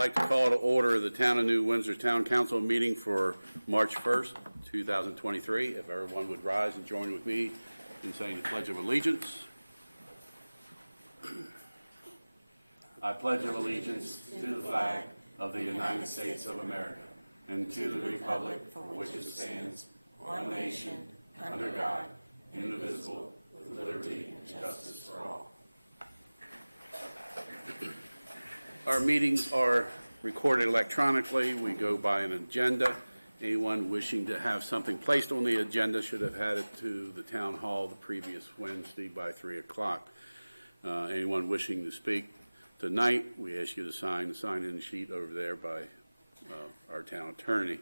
I'd like to call to order the Town of New Windsor Town Council meeting for March 1st, 2023. If everyone would rise and join with me in saying the Pledge of Allegiance. I pledge allegiance to the flag of the United States of America and to the republic for which it stands, one nation, under God, indivisible, with liberty and justice for all. Our meetings are recorded electronically. We go by an agenda. Anyone wishing to have something placed on the agenda should have had it to the town hall the previous Wednesday by 3 o'clock. Anyone wishing to speak tonight, we ask you to sign the sign-in sheet over there by our town attorney.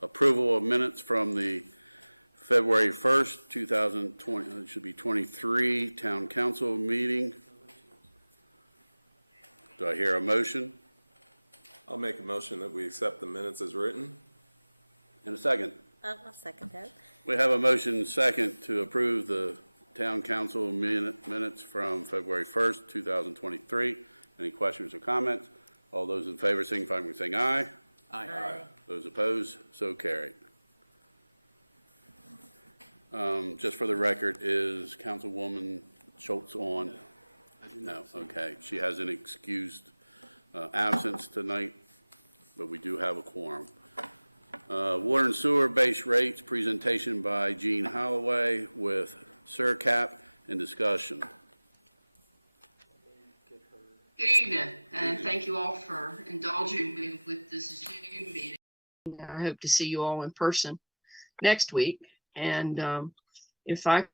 Approval of minutes from the February 1st, 2020, it should be 23 town council meeting. Do I hear a motion? I'll make a motion that we accept the minutes as written. In a second. I'll second that. We have a motion second to approve the town council minutes from February 1st, 2023. Any questions or comments? All those in favor signify by saying aye. Aye. Those opposed, so carried. Just for the record, is Councilwoman Schultz on? No, okay. She has an excused absence tonight, but we do have a quorum. Water and sewer base rates presentation by Jean Holloway with SERCAP and discussion. Good evening, and thank you all for indulging me with this Zoom meeting. I hope to see you all in person next week, and if I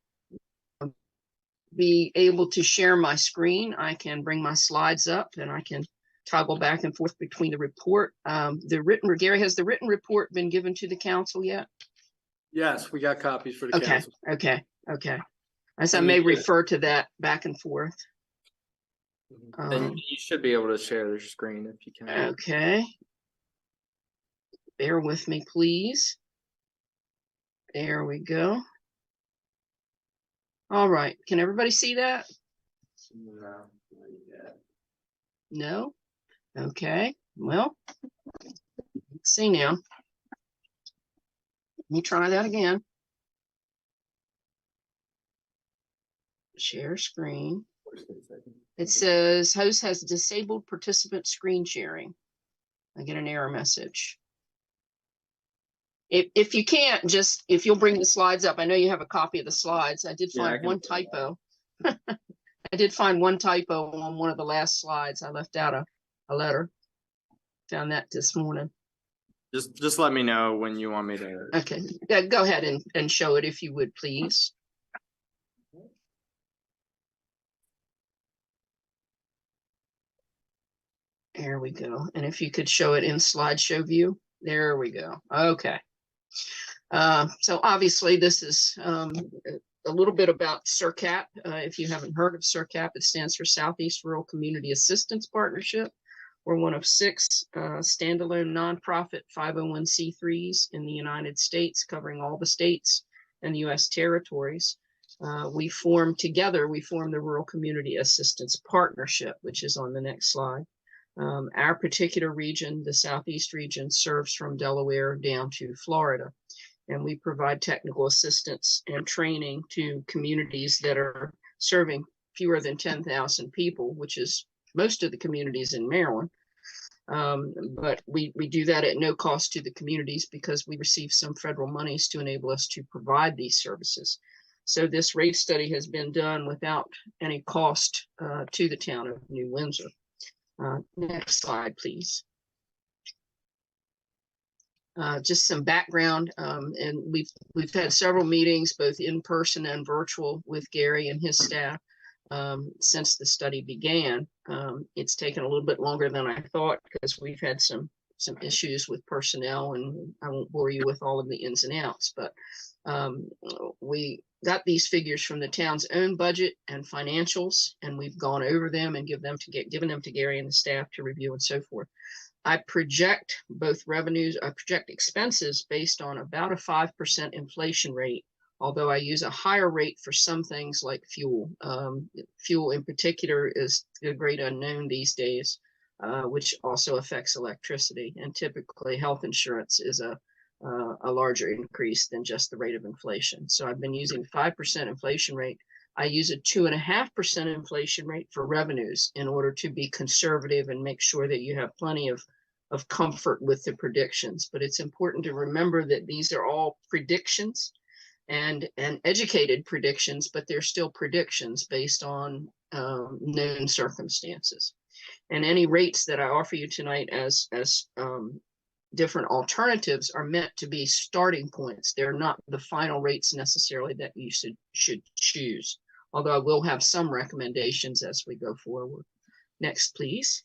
be able to share my screen, I can bring my slides up and I can toggle back and forth between the report. Gary, has the written report been given to the council yet? Yes, we got copies for the council. Okay. As I may refer to that back and forth. And you should be able to share the screen if you can. Okay. Bear with me, please. There we go. All right. Can everybody see that? No? Okay. Well, let's see now. Let me try that again. Share screen. It says host has disabled participant screen sharing. I get an error message. If you can't, just if you'll bring the slides up. I know you have a copy of the slides. I did find one typo. I did find one typo on one of the last slides. I left out a letter. Found that this morning. Just let me know when you want me to. Okay. Yeah, go ahead and show it if you would, please. There we go. And if you could show it in slideshow view. There we go. Okay. So obviously this is a little bit about SERCAP. If you haven't heard of SERCAP, it stands for Southeast Rural Community Assistance Partnership. We're one of 6 standalone nonprofit 501c3s in the United States, covering all the states and U.S. territories. We form the Rural Community Assistance Partnership, which is on the next slide. Our particular region, the Southeast region, serves from Delaware down to Florida, and we provide technical assistance and training to communities that are serving fewer than 10,000 people, which is most of the communities in Maryland. But we do that at no cost to the communities because we receive some federal monies to enable us to provide these services. So this rate study has been done without any cost to the town of New Windsor. Next slide, please. Just some background, and we've had several meetings, both in person and virtual, with Gary and his staff since the study began. It's taken a little bit longer than I thought because we've had some issues with personnel, and I won't bore you with all of the ins and outs, but we got these figures from the town's own budget and financials, and we've gone over them and given them to Gary and the staff to review and so forth. I project both revenues, I project expenses based on about a 5% inflation rate although I use a higher rate for some things like fuel. Fuel in particular is a great unknown these days, which also affects electricity. And typically health insurance is a larger increase than just the rate of inflation. So I've been using 5% inflation rate. I use a 2.5% inflation rate for revenues in order to be conservative and make sure that you have plenty of comfort with the predictions. But it's important to remember that these are all predictions and educated predictions, but they're still predictions based on known circumstances. And any rates that I offer you tonight as different alternatives are meant to be starting points. They're not the final rates necessarily that you should choose, although I will have some recommendations as we go forward. Next, please.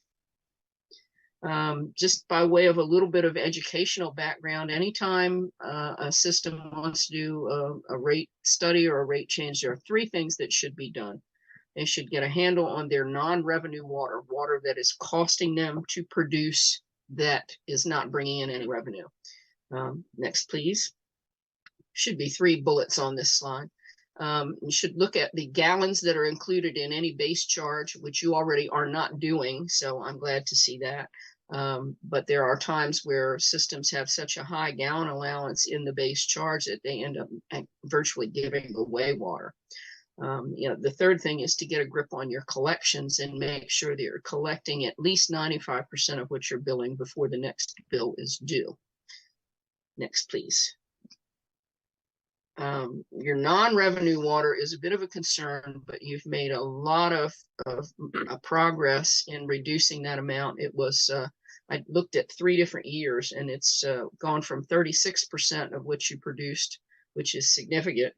Just by way of a little bit of educational background, anytime a system wants to do a rate study or a rate change, there are three things that should be done. They should get a handle on their non-revenue water that is costing them to produce that is not bringing in any revenue. Next, please. Should be 3 bullets on this slide. You should look at the gallons that are included in any base charge, which you already are not doing, so I'm glad to see that. But there are times where systems have such a high gallon allowance in the base charge that they end up virtually giving away water. The third thing is to get a grip on your collections and make sure that you're collecting at least 95% of what you're billing before the next bill is due. Next, please. Your non-revenue water is a bit of a concern, but you've made a lot of progress in reducing that amount. It was, I looked at 3 different years, and it's gone from 36% of what you produced, which is significant,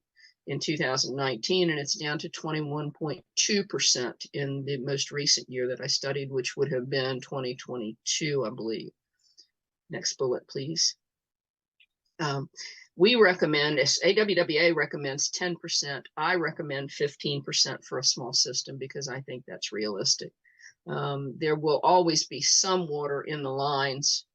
in 2019, and it's down to 21.2% in the most recent year that I studied, which would have been 2022, I believe. Next bullet, please. We recommend, AWWA recommends 10%. I recommend 15% for a small system because I think that's realistic. There will always be some water in the lines,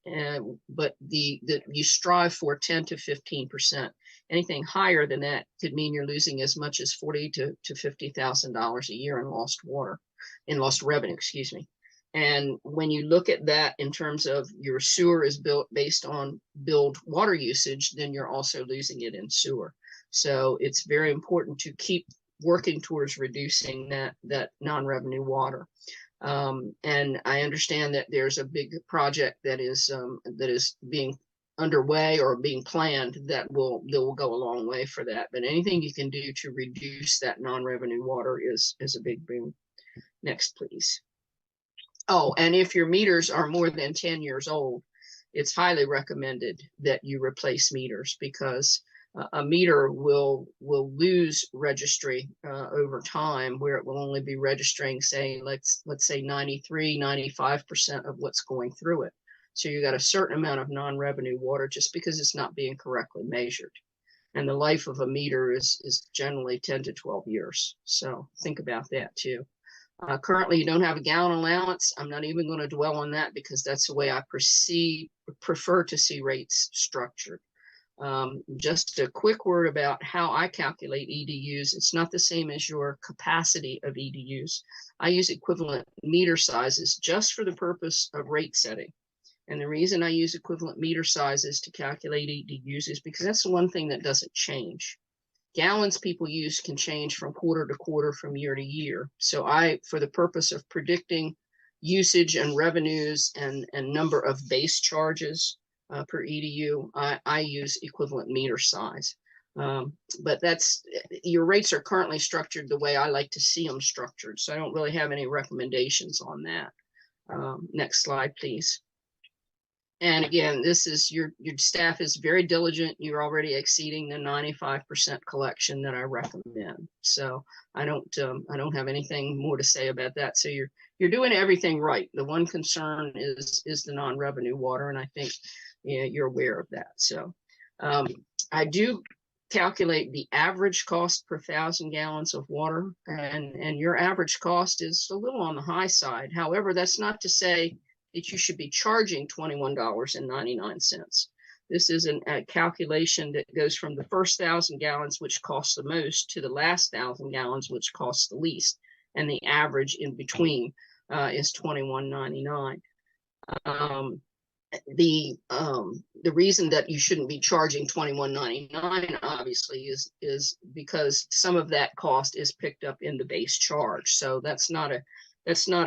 but you strive for 10 to 15%. Anything higher than that could mean you're losing as much as $40,000 to $50,000 a year in lost revenue, excuse me. And when you look at that in terms of your sewer is built based on billed water usage, then you're also losing it in sewer. So it's very important to keep working towards reducing that non-revenue water. And I understand that there's a big project that is being underway or being planned that will go a long way for that. But anything you can do to reduce that non-revenue water is a big boon. Next, please. Oh, and if your meters are more than 10 years old, it's highly recommended that you replace meters because a meter will lose registry over time, where it will only be registering, say, let's say 93, 95% of what's going through it. So you got a certain amount of non-revenue water just because it's not being correctly measured. And the life of a meter is generally 10 to 12 years. So think about that too. Currently, you don't have a gallon allowance. I'm not even going to dwell on that because that's the way I prefer to see rates structured. Just a quick word about how I calculate EDUs. It's not the same as your capacity of EDUs. I use equivalent meter sizes just for the purpose of rate setting. And the reason I use equivalent meter sizes to calculate EDUs is because that's the one thing that doesn't change. Gallons people use can change from quarter to quarter, from year to year. So for the purpose of predicting usage and revenues and number of base charges per EDU, I use equivalent meter size. But your rates are currently structured the way I like to see them structured. So I don't really have any recommendations on that. Next slide, please. And again, this is your staff is very diligent. You're already exceeding the 95% collection that I recommend. So I don't have anything more to say about that. So you're doing everything right. The one concern is the non-revenue water, and I think you're aware of that. So I do calculate the average cost per 1,000 gallons of water, and your average cost is a little on the high side. However, that's not to say that you should be charging $21.99. This is a calculation that goes from the first 1,000 gallons, which costs the most, to the last 1,000 gallons, which costs the least. And the average in between is $21.99. The reason that you shouldn't be charging $21.99 obviously is because some of that cost is picked up in the base charge. So that's not a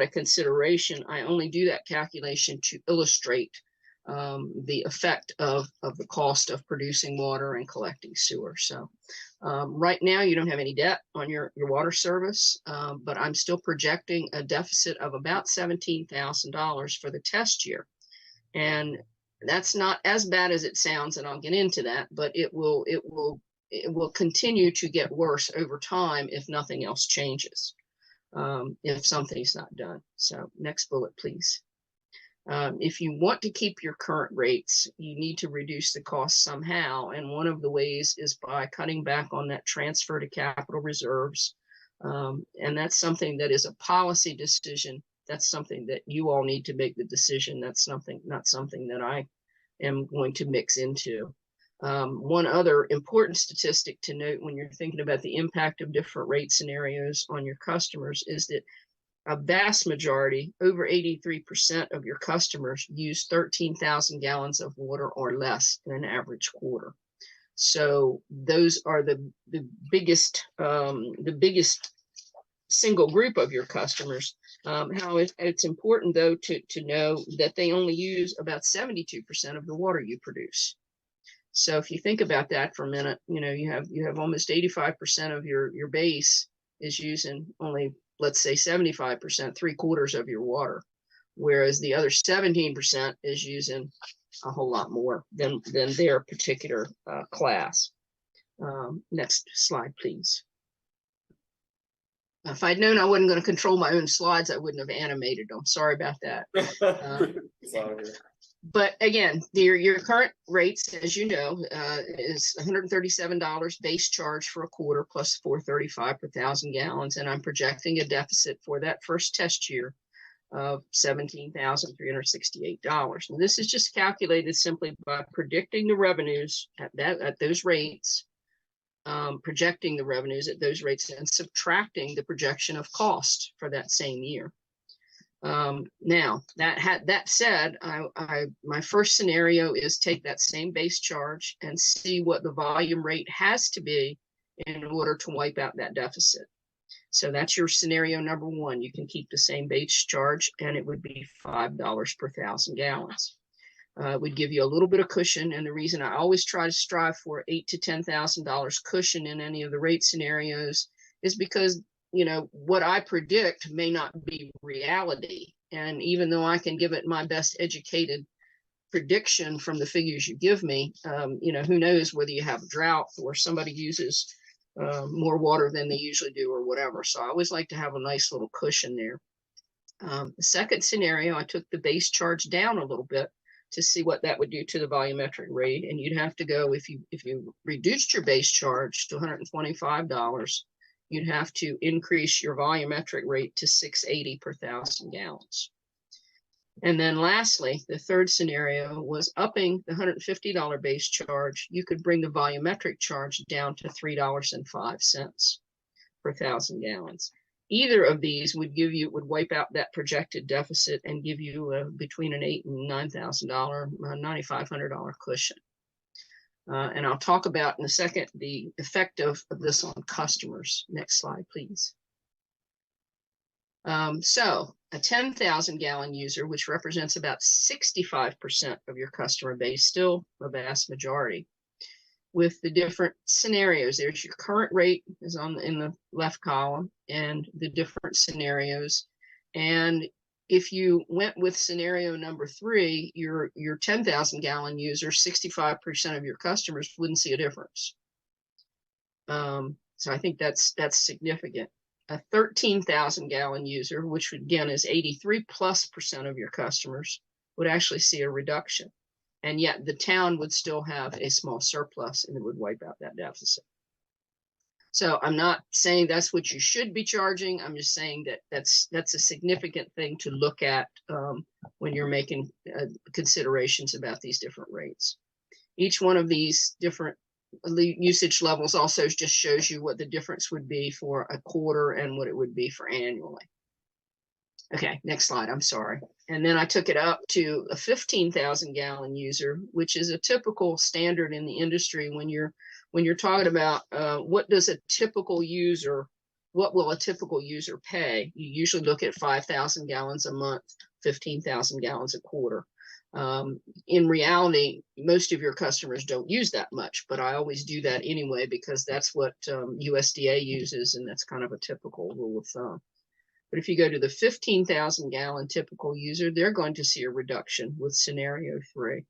consideration. I only do that calculation to illustrate the effect of the cost of producing water and collecting sewer. So right now you don't have any debt on your water service, but I'm still projecting a deficit of about $17,000 for the test year. And that's not as bad as it sounds, and I'll get into that, but it will continue to get worse over time if nothing else changes, if something's not done. So next bullet, please. If you want to keep your current rates, you need to reduce the cost somehow. And one of the ways is by cutting back on that transfer to capital reserves. And that's something that is a policy decision. That's something that you all need to make the decision. That's not something that I am going to mix into. One other important statistic to note when you're thinking about the impact of different rate scenarios on your customers is that a vast majority, over 83% of your customers use 13,000 gallons of water or less in an average quarter. So those are the biggest single group of your customers. It's important though to know that they only use about 72% of the water you produce. So if you think about that for a minute, you have almost 85% of your base is using only, let's say 75%, 3/4 of your water, whereas the other 17% is using a whole lot more than their particular class. Next slide, please. If I'd known I wasn't going to control my own slides, I wouldn't have animated them. Sorry about that. But again, your current rates, as you know, is $137 base charge for a quarter plus $4.35 per 1,000 gallons. And I'm projecting a deficit for that first test year of $17,368. And this is just calculated simply by predicting the revenues at those rates, projecting the revenues at those rates and subtracting the projection of cost for that same year. Now that said, my first scenario is take that same base charge and see what the volume rate has to be in order to wipe out that deficit. So that's your scenario number one. You can keep the same base charge and it would be $5 per 1,000 gallons. Would give you a little bit of cushion. And the reason I always try to strive for $8,000 to $10,000 cushion in any of the rate scenarios is because, what I predict may not be reality. And even though I can give it my best educated prediction from the figures you give me, who knows whether you have a drought or somebody uses more water than they usually do or whatever. So I always like to have a nice little cushion there. The second scenario, I took the base charge down a little bit to see what that would do to the volumetric rate. And you'd have to go, if you reduced your base charge to $125, you'd have to increase your volumetric rate to $6.80 per 1,000 gallons. And then lastly, the third scenario was upping the $150 base charge. You could bring the volumetric charge down to $3.05 per 1,000 gallons. Either of these would wipe out that projected deficit and give you between an $8,000 and $9,000, $9,500 cushion. And I'll talk about in a second the effect of this on customers. Next slide, please. So a 10,000 gallon user, which represents about 65% of your customer base, still a vast majority. With the different scenarios, there's your current rate is in the left column and the different scenarios. And if you went with scenario number 3, your 10,000 gallon user, 65% of your customers wouldn't see a difference. So I think that's significant. A 13,000 gallon user, which again is 83+% of your customers, would actually see a reduction. And yet the town would still have a small surplus and it would wipe out that deficit. So I'm not saying that's what you should be charging. I'm just saying that that's a significant thing to look at when you're making considerations about these different rates. Each one of these different usage levels also just shows you what the difference would be for a quarter and what it would be for annually. Okay, next slide, I'm sorry. And then I took it up to a 15,000 gallon user, which is a typical standard in the industry when you're talking about what does a typical user, what will a typical user pay? You usually look at 5,000 gallons a month, 15,000 gallons a quarter. In reality, most of your customers don't use that much, but I always do that anyway because that's what USDA uses, and that's kind of a typical rule of thumb. But if you go to the 15,000 gallon typical user, they're going to see a reduction with scenario 3.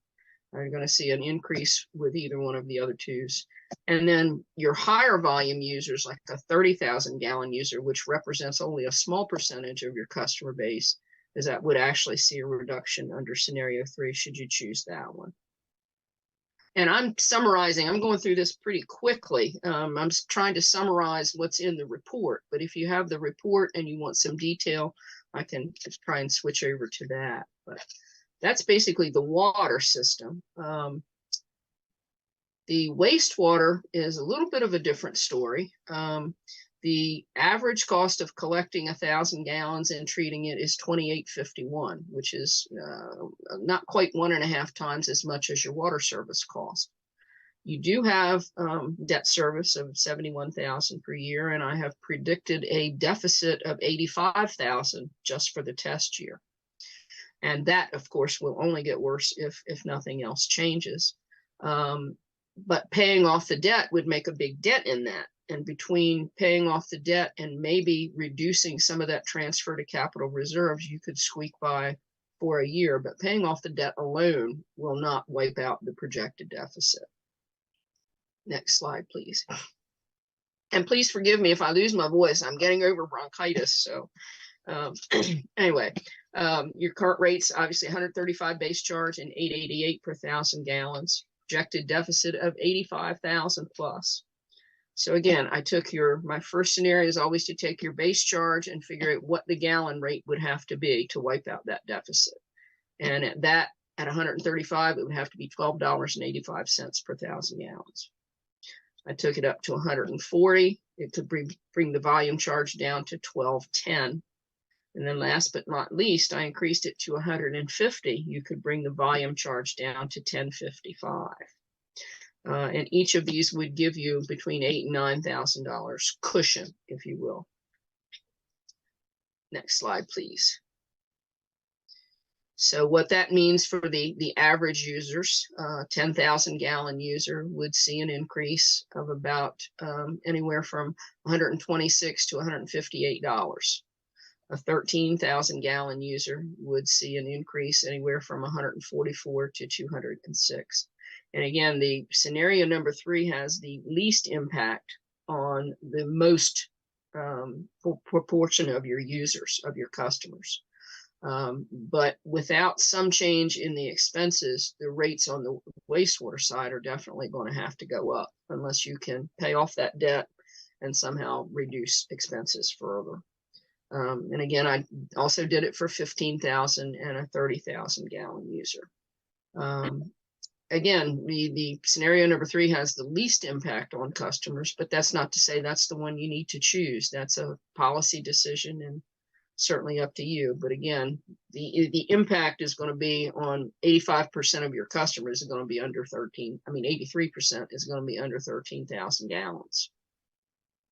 You're going to see an increase with either one of the other twos. And then your higher volume users, like a 30,000 gallon user, which represents only a small percentage of your customer base, is that would actually see a reduction under scenario 3 should you choose that one. And I'm summarizing, I'm going through this pretty quickly. I'm trying to summarize what's in the report, but if you have the report and you want some detail, I can just try and switch over to that. But that's basically the water system. The wastewater is a little bit of a different story. The average cost of collecting 1,000 gallons and treating it is $28.51, which is not quite 1.5 times as much as your water service cost. You do have debt service of $71,000 per year, and I have predicted a deficit of $85,000 just for the test year. And that, of course, will only get worse if nothing else changes. But paying off the debt would make a big dent in that. And between paying off the debt and maybe reducing some of that transfer to capital reserves, you could squeak by for a year, but paying off the debt alone will not wipe out the projected deficit. Next slide, please. And please forgive me if I lose my voice. I'm getting over bronchitis. So anyway, your current rates, obviously 135 base charge and $8.88 per 1,000 gallons. Projected deficit of 85,000 plus. So again, I took my first scenario is always to take your base charge and figure out what the gallon rate would have to be to wipe out that deficit. And at 135, it would have to be $12.85 per 1,000 gallons. I took it up to 140. It could bring the volume charge down to $12.10. And then last but not least, I increased it to 150. You could bring the volume charge down to $10.55. And each of these would give you between $8,000 and $9,000 cushion, if you will. Next slide, please. So what that means for the average users, 10,000 gallon user would see an increase of about anywhere from $126 to $158. A 13,000 gallon user would see an increase anywhere from 144 to 206. And again, the scenario number 3 has the least impact on the most proportion of your users, of your customers. But without some change in the expenses, the rates on the wastewater side are definitely going to have to go up unless you can pay off that debt and somehow reduce expenses further. And again, I also did it for 15,000 and a 30,000 gallon user. Again, the scenario number 3 has the least impact on customers, but that's not to say that's the one you need to choose. That's a policy decision and certainly up to you. But again, the impact is going to be on 85% of your customers is going to be under 83% is going to be under 13,000 gallons.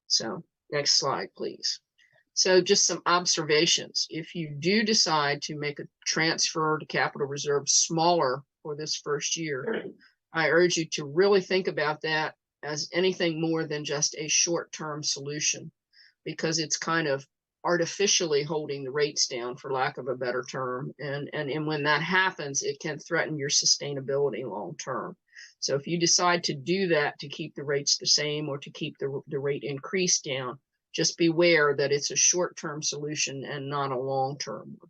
So next slide, please. So just some observations. If you do decide to make a transfer to capital reserve smaller for this first year, I urge you to really think about that as anything more than just a short-term solution, because it's kind of artificially holding the rates down, for lack of a better term. And when that happens, it can threaten your sustainability long-term. So if you decide to do that to keep the rates the same or to keep the rate increase down, just beware that it's a short-term solution and not a long-term one.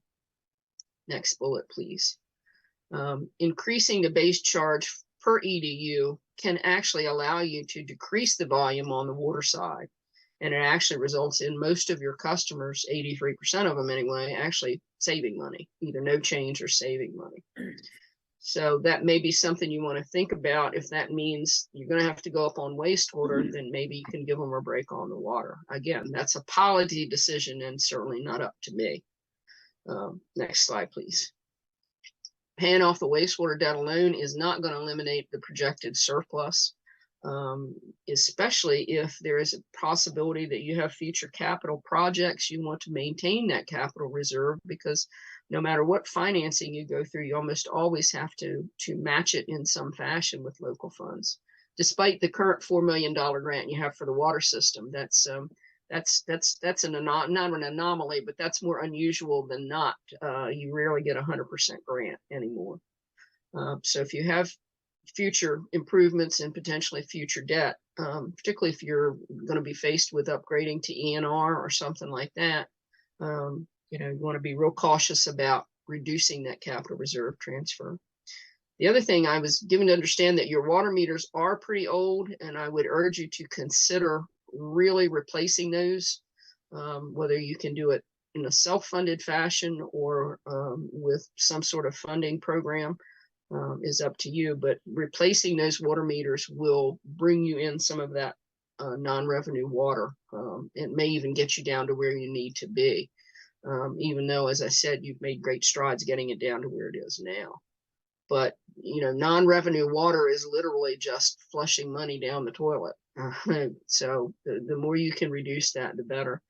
Next bullet, please. Increasing the base charge per EDU can actually allow you to decrease the volume on the water side. And it actually results in most of your customers, 83% of them anyway, actually saving money, either no change or saving money. So that may be something you want to think about. If that means you're going to have to go up on wastewater, then maybe you can give them a break on the water. Again, that's a policy decision and certainly not up to me. Next slide, please. Paying off the wastewater debt alone is not going to eliminate the projected surplus, especially if there is a possibility that you have future capital projects. You want to maintain that capital reserve, because no matter what financing you go through, you almost always have to match it in some fashion with local funds. Despite the current $4 million grant you have for the water system, that's not an anomaly, but that's more unusual than not. You rarely get 100% grant anymore. So if you have future improvements and potentially future debt, particularly if you're going to be faced with upgrading to ENR or something like that, you want to be real cautious about reducing that capital reserve transfer. The other thing, I was given to understand that your water meters are pretty old, and I would urge you to consider really replacing those, whether you can do it in a self-funded fashion or with some sort of funding program is up to you. But replacing those water meters will bring you in some of that non-revenue water. It may even get you down to where you need to be, even though, as I said, you've made great strides getting it down to where it is now. But, non-revenue water is literally just flushing money down the toilet. So the more you can reduce that, the better.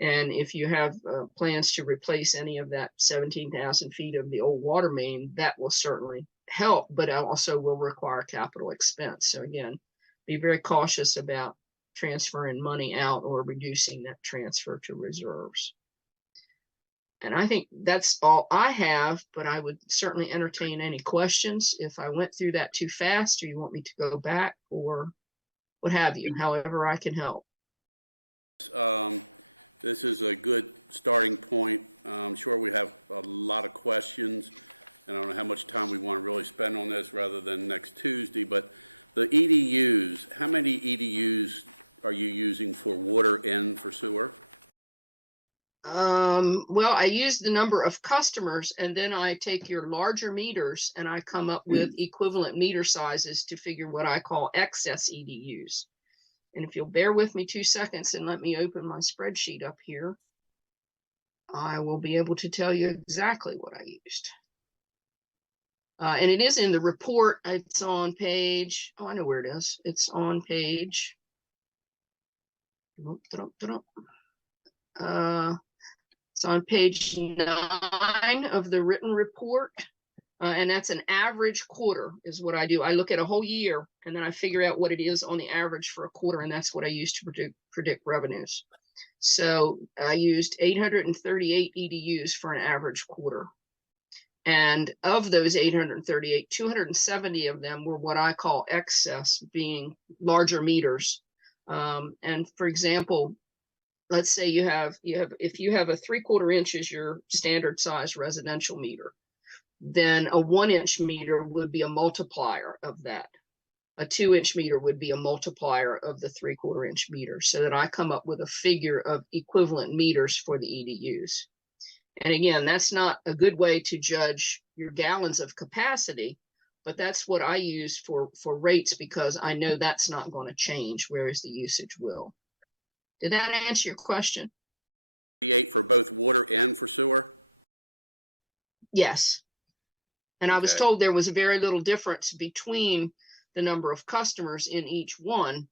And if you have plans to replace any of that 17,000 feet of the old water main, that will certainly help, but also will require capital expense. So again, be very cautious about transferring money out or reducing that transfer to reserves. And I think that's all I have, but I would certainly entertain any questions if I went through that too fast, or you want me to go back, or what have you, however I can help. This is a good starting point. I'm sure we have a lot of questions. I don't know how much time we want to really spend on this rather than next Tuesday, but the EDUs, how many EDUs are you using for water and for sewer? Well, I use the number of customers, and then I take your larger meters and I come up with equivalent meter sizes to figure what I call excess EDUs. And if you'll bear with me 2 seconds and let me open my spreadsheet up here, I will be able to tell you exactly what I used. And it is in the report. It's on page, oh, I know where it is. It's on page, it's on page 9 of the written report. And that's an average quarter is what I do. I look at a whole year and then I figure out what it is on the average for a quarter, and that's what I use to predict revenues. So I used 838 EDUs for an average quarter. And of those 838, 270 of them were what I call excess, being larger meters. And for example, let's say if you have a 3/4 inch as your standard size residential meter, then a 1-inch meter would be a multiplier of that. A 2-inch meter would be a multiplier of the 3/4 inch meter, so that I come up with a figure of equivalent meters for the EDUs. And again, that's not a good way to judge your gallons of capacity, but that's what I use for rates, because I know that's not going to change, whereas the usage will. Did that answer your question? 38 for both water and for sewer? Yes. And I was told there was very little difference between the number of customers in each one,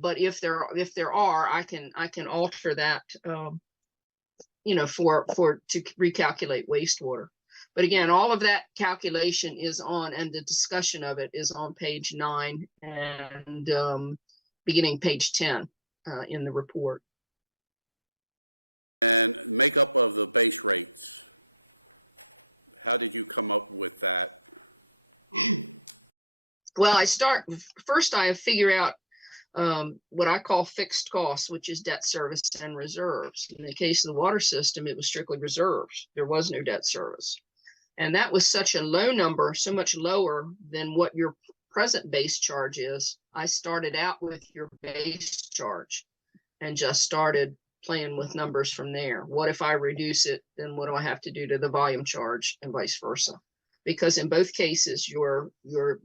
but if there are, I can alter that, to recalculate wastewater. But again, all of that calculation is on, and the discussion of it is on page 9 and beginning page 10 in the report. And makeup of the base rates. How did you come up with that? Well, I figure out what I call fixed costs, which is debt service and reserves. In the case of the water system, it was strictly reserves. There was no debt service. And that was such a low number, so much lower than what your present base charge is. I started out with your base charge and just started playing with numbers from there. What if I reduce it? Then what do I have to do to the volume charge, and vice versa? because in both cases, your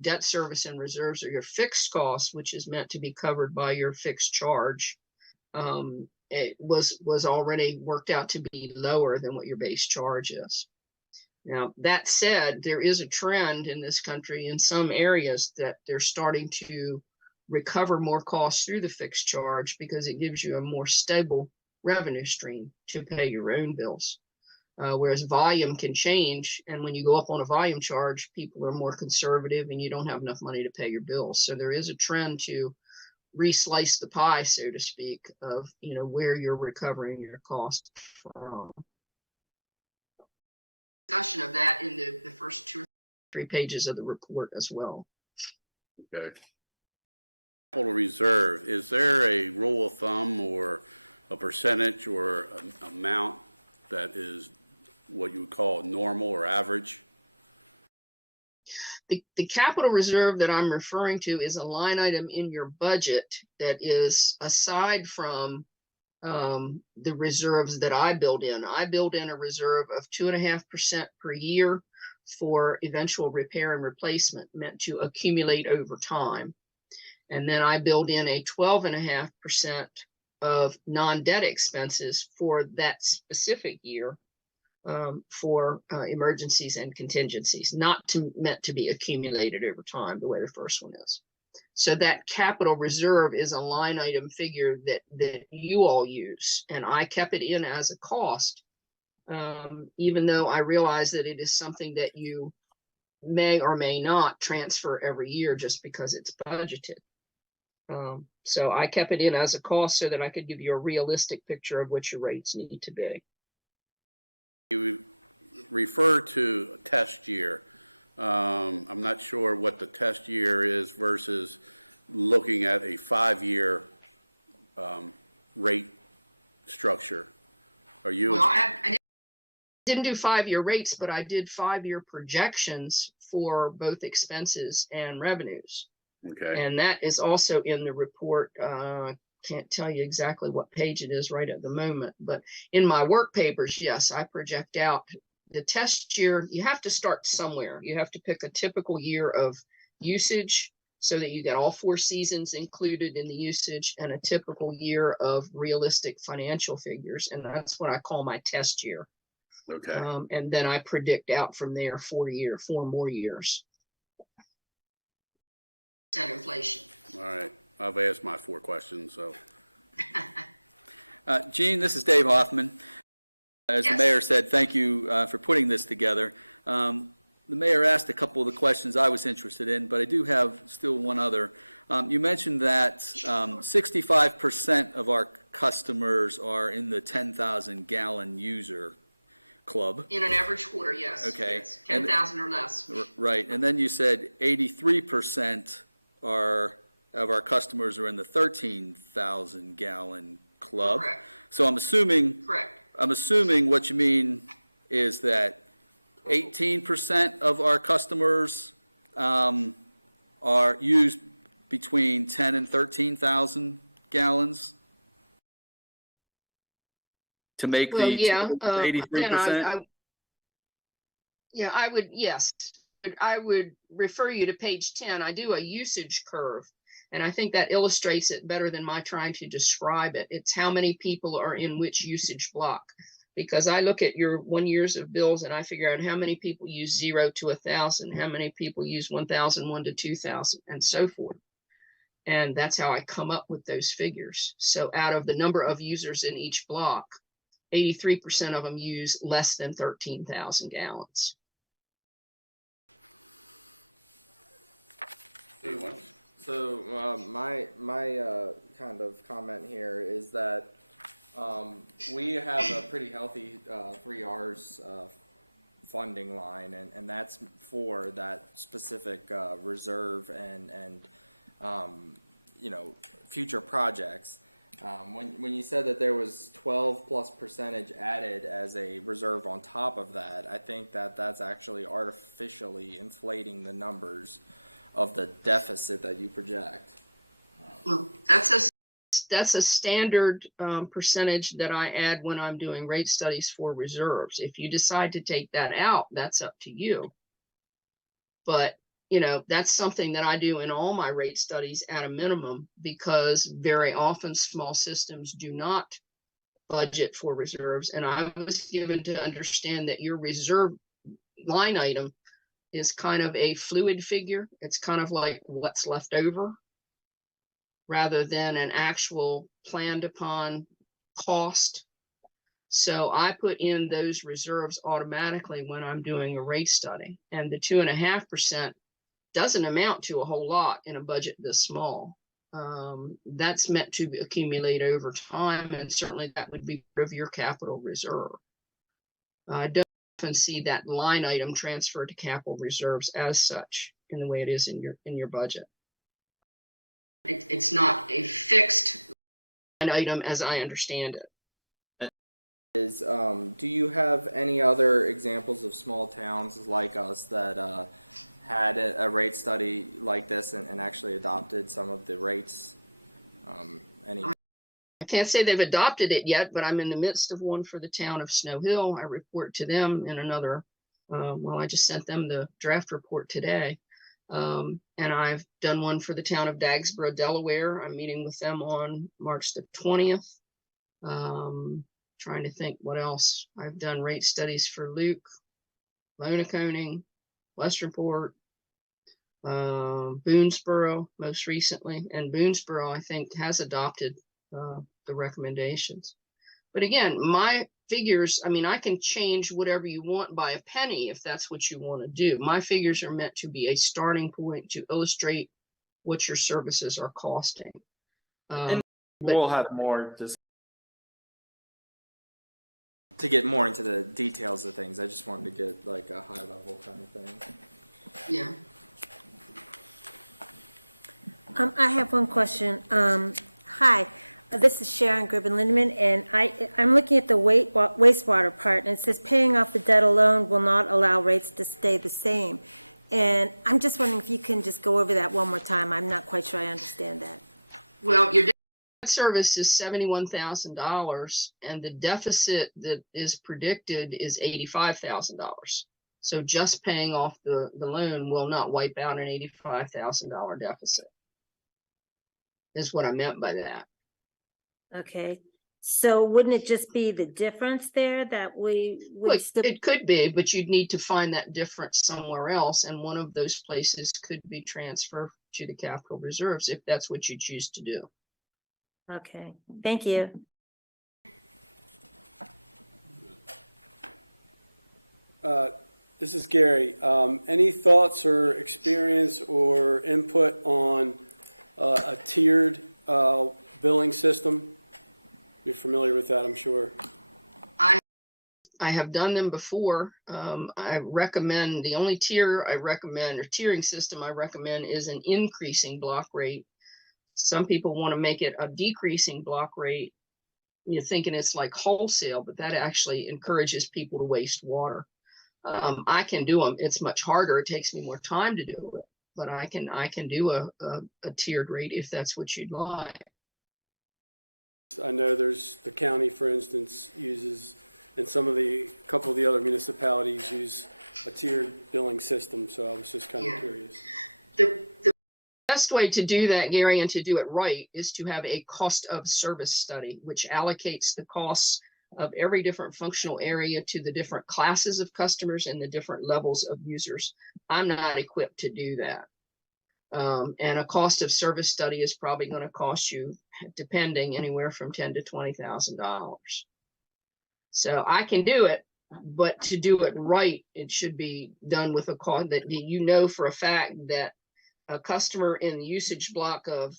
debt service and reserves are your fixed costs, which is meant to be covered by your fixed charge. It was already worked out to be lower than what your base charge is. Now, that said, there is a trend in this country in some areas that they're starting to recover more costs through the fixed charge because it gives you a more stable revenue stream to pay your own bills. Whereas volume can change, and when you go up on a volume charge, people are more conservative and you don't have enough money to pay your bills. So there is a trend to reslice the pie, so to speak, of where you're recovering your costs from. Discussion of that in the first 2 or 3 pages of the report as well. Okay. Capital reserve, is there a rule of thumb or a percentage or an amount that is what you would call normal or average? The capital reserve that I'm referring to is a line item in your budget that is aside from the reserves that I build in. I build in a reserve of 2.5% per year for eventual repair and replacement, meant to accumulate over time. And then I build in a 12.5% of non-debt expenses for that specific year, for emergencies and contingencies, not meant to be accumulated over time the way the first one is. So that capital reserve is a line item figure that you all use, and I kept it in as a cost, even though I realize that it is something that you may or may not transfer every year just because it's budgeted. So I kept it in as a cost so that I could give you a realistic picture of what your rates need to be. You refer to a test year. I'm not sure what the test year is versus looking at a 5-year rate structure. Are you? Well, I didn't do 5-year rates, but I did 5-year projections for both expenses and revenues. Okay. And that is also in the report. Can't tell you exactly what page it is right at the moment, but in my work papers, yes, I project out the test year. You have to start somewhere. You have to pick a typical year of usage so that you get all 4 seasons included in the usage, and a typical year of realistic financial figures. And that's what I call my test year. Okay. And then I predict out from there 4 more years. Inflation. All right. I've asked my 4 questions, so. Gene, this is Dave Hoffman. As Yes. the mayor said, thank you for putting this together. The mayor asked a couple of the questions I was interested in, but I do have still one other. You mentioned that 65% of our customers are in the 10,000 gallon user club. In an average quarter, yes. Okay. Yes. 10,000 or less. Right, and then you said 83% of our customers are in the 13,000 gallon club. Correct. So I'm assuming what you mean is that 18% of our customers are used between 10 and 13,000 gallons to make the 83%? I would refer you to page 10. I do a usage curve, and I think that illustrates it better than my trying to describe it. It's how many people are in which usage block, because I look at your 1 years of bills and I figure out how many people use 0 to 1,000, how many people use 1,001 to 2,000, and so forth. And that's how I come up with those figures. So out of the number of users in each block, 83% of them use less than 13,000 gallons. So my kind of comment here is that we have a pretty healthy 3 R's funding line, and that's for that specific reserve and future projects. When you said that there was 12+% added as a reserve on top of that, I think that that's actually artificially inflating the numbers of the deficit that you project. Well, that's a standard percentage that I add when I'm doing rate studies for reserves. If you decide to take that out, that's up to you. But, that's something that I do in all my rate studies at a minimum, because very often small systems do not budget for reserves. And I was given to understand that your reserve line item is kind of a fluid figure. It's kind of like what's left over rather than an actual planned upon cost. So I put in those reserves automatically when I'm doing a rate study, and the 2.5% doesn't amount to a whole lot in a budget this small. That's meant to accumulate over time, and certainly that would be part of your capital reserve. I don't often see that line item transferred to capital reserves as such in the way it is in your budget. It's not a fixed line item as I understand it. Do you have any other examples of small towns like us that had a rate study like this and actually adopted some of the rates? I can't say they've adopted it yet, but I'm in the midst of one for the town of Snow Hill. I report to them in another, I just sent them the draft report today. And I've done one for the town of Dagsboro, Delaware. I'm meeting with them on March the 20th. Trying to think what else. I've done rate studies for Luke, Lonaconing, Westernport, Boonesboro most recently, and Boonesboro I think has adopted the recommendations. But again, my figures, I can change whatever you want by a penny if that's what you want to do. My figures are meant to be a starting point to illustrate what your services are costing. And we'll have more to get more into the details of things. I just wanted to get like a high level kind of thing. Yeah. I have one question. Hi, this is Sharon Gribbin-Lindemon, and I'm looking at the wastewater part, and it says paying off the debt alone will not allow rates to stay the same. And I'm just wondering if you can just go over that one more time. I'm not quite sure I understand that. Well, your debt service is $71,000, and the deficit that is predicted is $85,000. So just paying off the loan will not wipe out an $85,000 deficit, is what I meant by that. Okay. So wouldn't it just be the difference there that we would Well, it could be, but you'd need to find that difference somewhere else, and one of those places could be transferred to the capital reserves if that's what you choose to do. Okay, thank you. This is Gary. Any thoughts or experience or input on a tiered billing system? You're familiar with that, I'm sure. I have done them before. I recommend, the only tier I recommend, or tiering system I recommend, is an increasing block rate. Some people want to make it a decreasing block rate. You're thinking it's like wholesale, but that actually encourages people to waste water. I can do them. It's much harder. It takes me more time to do it, but I can do a tiered rate if that's what you'd like. I know there's the county, for instance, uses, and a couple of the other municipalities use a tiered billing system. So I was just kind of curious. The best way to do that, Gary, and to do it right, is to have a cost of service study, which allocates the costs of every different functional area to the different classes of customers and the different levels of users. I'm not equipped to do that. And a cost of service study is probably going to cost you, depending, anywhere from $10,000 to $20,000. So I can do it, but to do it right, it should be done with a cost that you know for a fact that a customer in the usage block of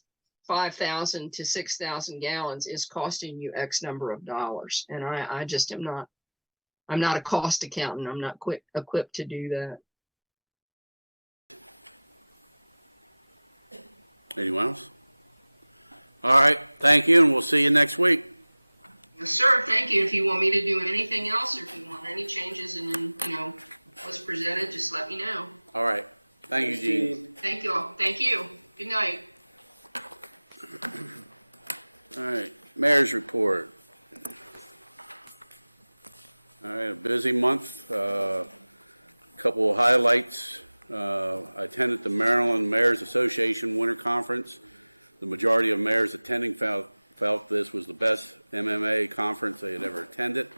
5,000 to 6,000 gallons is costing you X number of dollars. And I just am not, I'm not a cost accountant. I'm not equipped to do that. Anyone else? All right, thank you, and we'll see you next week. Yes, sir. Thank you. If you want me to do anything else, or if you want any changes in, what's presented, just let me know. All right, thank you, Gene. Thank you all. Thank you. Good night. All right, mayor's report. All right, a busy month. Couple of highlights. I attended the Maryland Mayors Association Winter Conference. The majority of mayors attending felt this was the best MMA conference they had ever attended.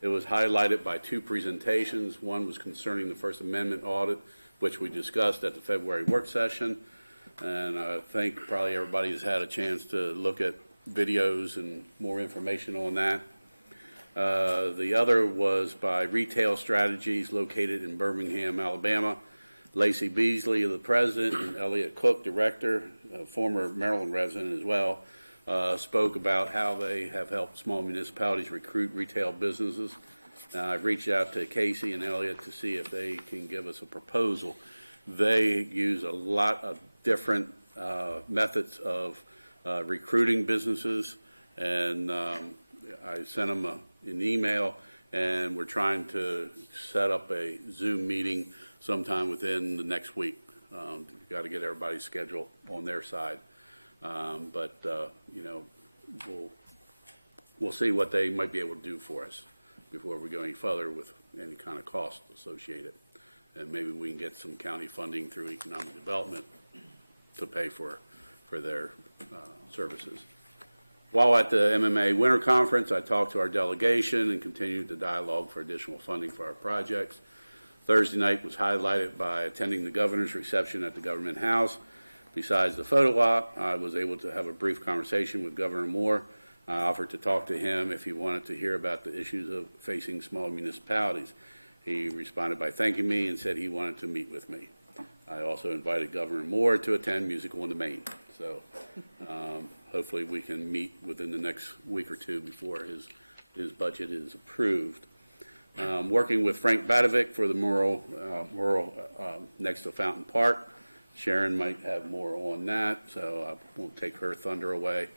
It was highlighted by two presentations. One was concerning the First Amendment audit, which we discussed at the February work session. And I think probably everybody has had a chance to look at videos and more information on that. The other was by Retail Strategies, located in Birmingham, Alabama. Lacey Beasley, the president, and Elliot Cook, director, a former Maryland resident as well, spoke about how they have helped small municipalities recruit retail businesses. I've reached out to Casey and Elliot to see if they can give us a proposal. They use a lot of different methods of recruiting businesses, and I sent them an email, and we're trying to set up a Zoom meeting sometime within the next week. We've got to get everybody's schedule on their side. You know, we'll see what they might be able to do for us before we go any further with any kind of cost associated. And maybe we can get some county funding through economic development to pay for their services. While at the MMA Winter Conference, I talked to our delegation and continued the dialogue for additional funding for our projects. Thursday night was highlighted by attending the governor's reception at the Government House. Besides the photo op, I was able to have a brief conversation with Governor Moore. I offered to talk to him if he wanted to hear about the issues of facing small municipalities. He responded by thanking me and said he wanted to meet with me. I also invited Governor Moore to attend Musical in the Main. So hopefully we can meet within the next week or two before his budget is approved. Working with Frank Badovic for the mural next to Fountain Park. Sharon might have more on that, so I won't take her thunder away.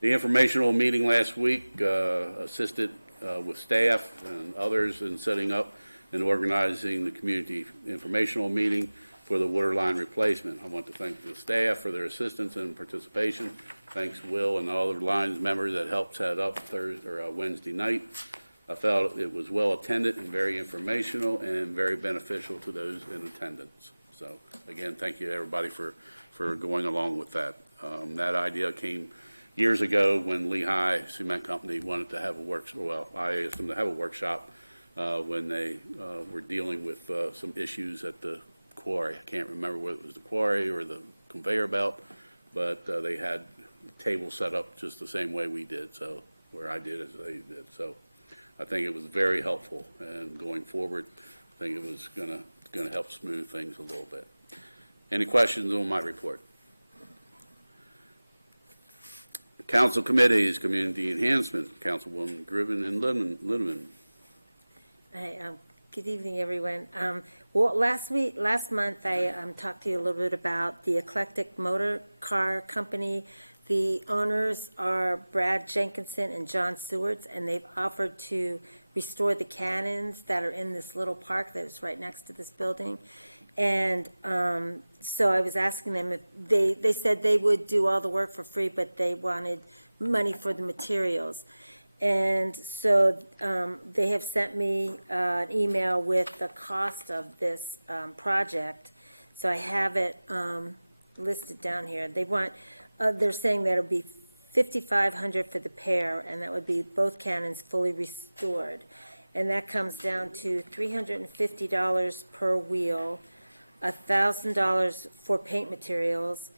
The informational meeting last week assisted with staff and others in setting up and organizing the community informational meeting for the water line replacement. I want to thank the staff for their assistance and participation. Thanks, Will, and all the lines members that helped set up Wednesday night. I felt it was well attended and very informational and very beneficial to those in attendance. So again, thank you everybody for going along with that. That idea came years ago when Lehigh Cement Company wanted to have a workshop. Well, I asked them to have a workshop when they were dealing with some issues at the quarry. I can't remember whether it was the quarry or the conveyor belt, but they had a table set up just the same way we did, so where I did as they did. So I think it was very helpful, and going forward, I think it was going to help smooth things a little bit. Any questions on my report? Council committees, community enhancement, Councilwoman Gribbin-Lindemon. Good evening, everyone. Well, last month, I talked to you a little bit about the Eclectic Motor Car Company. The owners are Brad Jenkinson and John Stewart's, and they've offered to restore the cannons that are in this little park that is right next to this building. And so I was asking them if they said they would do all the work for free, but they wanted money for the materials. And so they have sent me an email with the cost of this project. So I have it listed down here. They want, they're saying that it'll be $5,500 for the pair, and that would be both cannons fully restored. And that comes down to $350 per wheel, $1,000 for paint materials,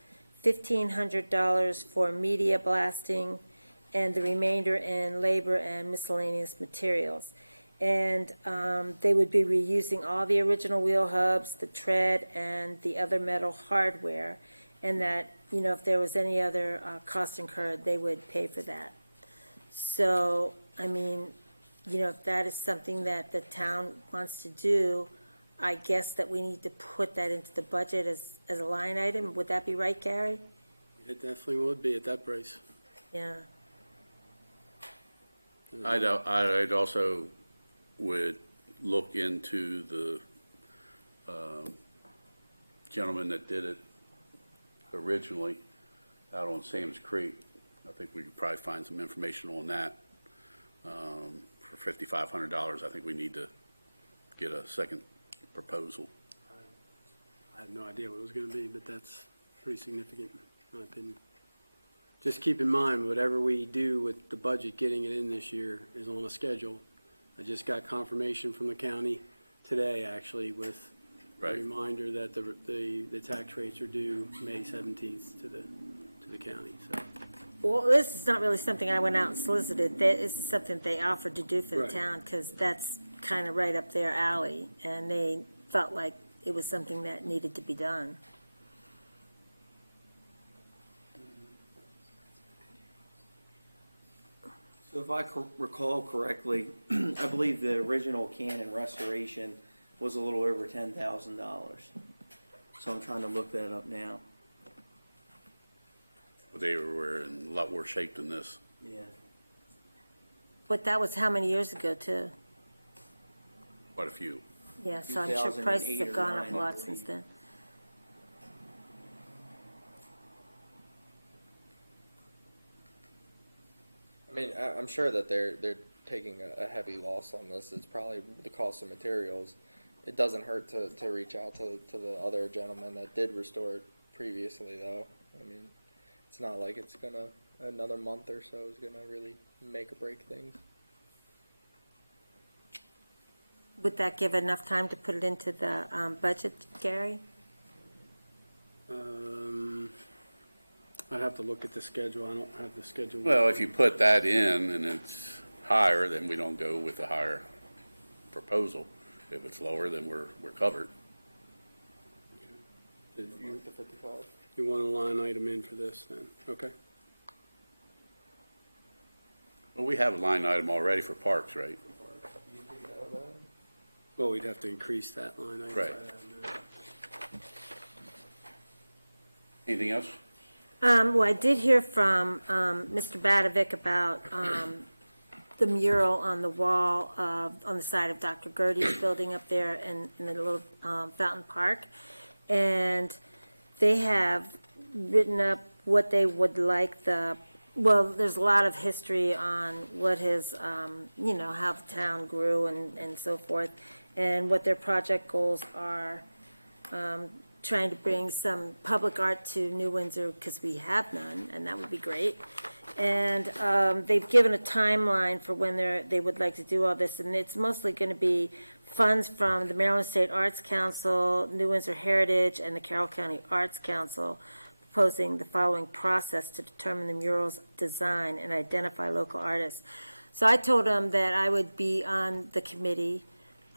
$1,500 for media blasting, and the remainder in labor and miscellaneous materials. And they would be reusing all the original wheel hubs, the tread, and the other metal hardware, and that, you know, if there was any other cost incurred, they would pay for that. So, I mean, you know, if that is something that the town wants to do, I guess that we need to put that into the budget as a line item. Would that be right, Gary? It definitely would be at that price. Yeah. I'd also would look into the gentleman that did it originally out on Sam's Creek. I think we could probably find some information on that. For $5,500, I think we need to get a second proposal. had no idea what it was gonna be, but that's pretty significant, in my opinion. Just keep in mind, whatever we do with the budget, getting it in this year is on a schedule. I just got confirmation from the county today, actually, with a Right. reminder that the tax rates are due May 17th to the county, so. Well, this is not really something I went out and solicited. This is something they offered to do for the Right. town, because that's kind of right up their alley, and they felt like it was something that needed to be done. So if I recall correctly, I believe the original cannon restoration was a little over $10,000. So I'm trying to look that up now. They were in a lot worse shape than this. Yeah. But that was how many years ago, too? Quite a few. Yeah, so I'm sure prices 2008 have or gone up a 9, I lot since believe. then. I mean, I'm sure that they're taking a heavy loss on this. It's probably the cost of materials. It doesn't hurt to reach out to the other gentleman that did restore it previously, though. I mean, it's not like it's gonna, another month or so is gonna really make or break things. Would that give enough time to put it into the budget, Gary? I'd have to look at the schedule. I don't have the schedule. Well, if you put that in and it's higher, then we don't go with the higher proposal. If it's lower, then we're covered. You The 55. you want a line item in for this then? Okay. Well, we have a line item already for parks, right? Well, we'd have to increase that line item. Right. Anything else? Well, I did hear from Mr. Badovic about the mural on the wall on the side of Dr. Gertie's building up there in the little Fountain Park. And they have written up what they would like well, there's a lot of history on what his, how the town grew and so forth, and what their project goals are. Trying to bring some public art to New Windsor, because we have none, and that would be great. And they've given a timeline for when they would like to do all this, and it's mostly going to be funds from the Maryland State Arts Council, New Windsor Heritage, and the Carroll County Arts Council, proposing the following process to determine the mural's design and identify local artists. So I told them that I would be on the committee.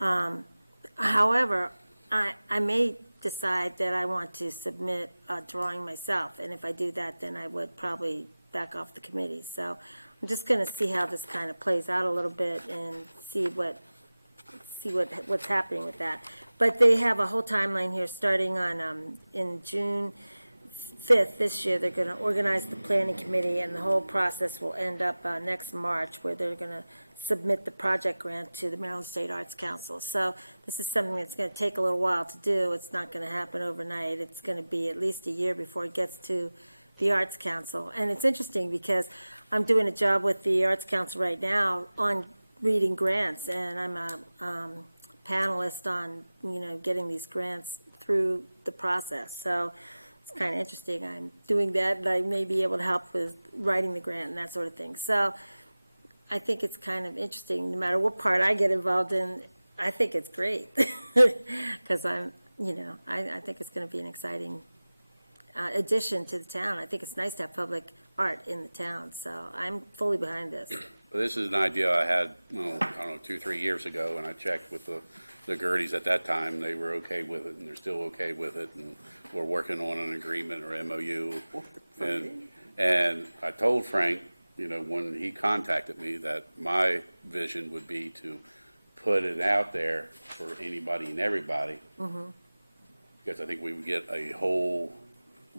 However, I may decide that I want to submit a drawing myself, and if I do that, then I would probably back off the committee. So I'm just going to see how this kind of plays out a little bit and see what's happening with that. But they have a whole timeline here starting on in June 5th this year. They're going to organize the planning committee, and the whole process will end up next March, where they're going to submit the project grant to the Maryland State Arts Council. So this is something that's going to take a little while to do. It's not going to happen overnight. It's going to be at least a year before it gets to the Arts Council. And it's interesting because I'm doing a job with the Arts Council right now on reading grants, and I'm a panelist on, getting these grants through the process. So it's kind of interesting. I'm doing that, and I may be able to help with writing the grant and that sort of thing. So I think it's kind of interesting. No matter what part I get involved in, I think it's great because I think it's going to be an exciting addition to the town. I think it's nice to have public art in the town, so I'm fully behind this. Well, this is an idea I had, I don't know, 2-3 years ago, and I checked with the Gerties at that time. They were okay with it, and they're still okay with it, and we're working on an agreement or MOU. And I told Frank, when he contacted me, that my vision would be to put it out there for anybody and everybody. Because I think we would get a whole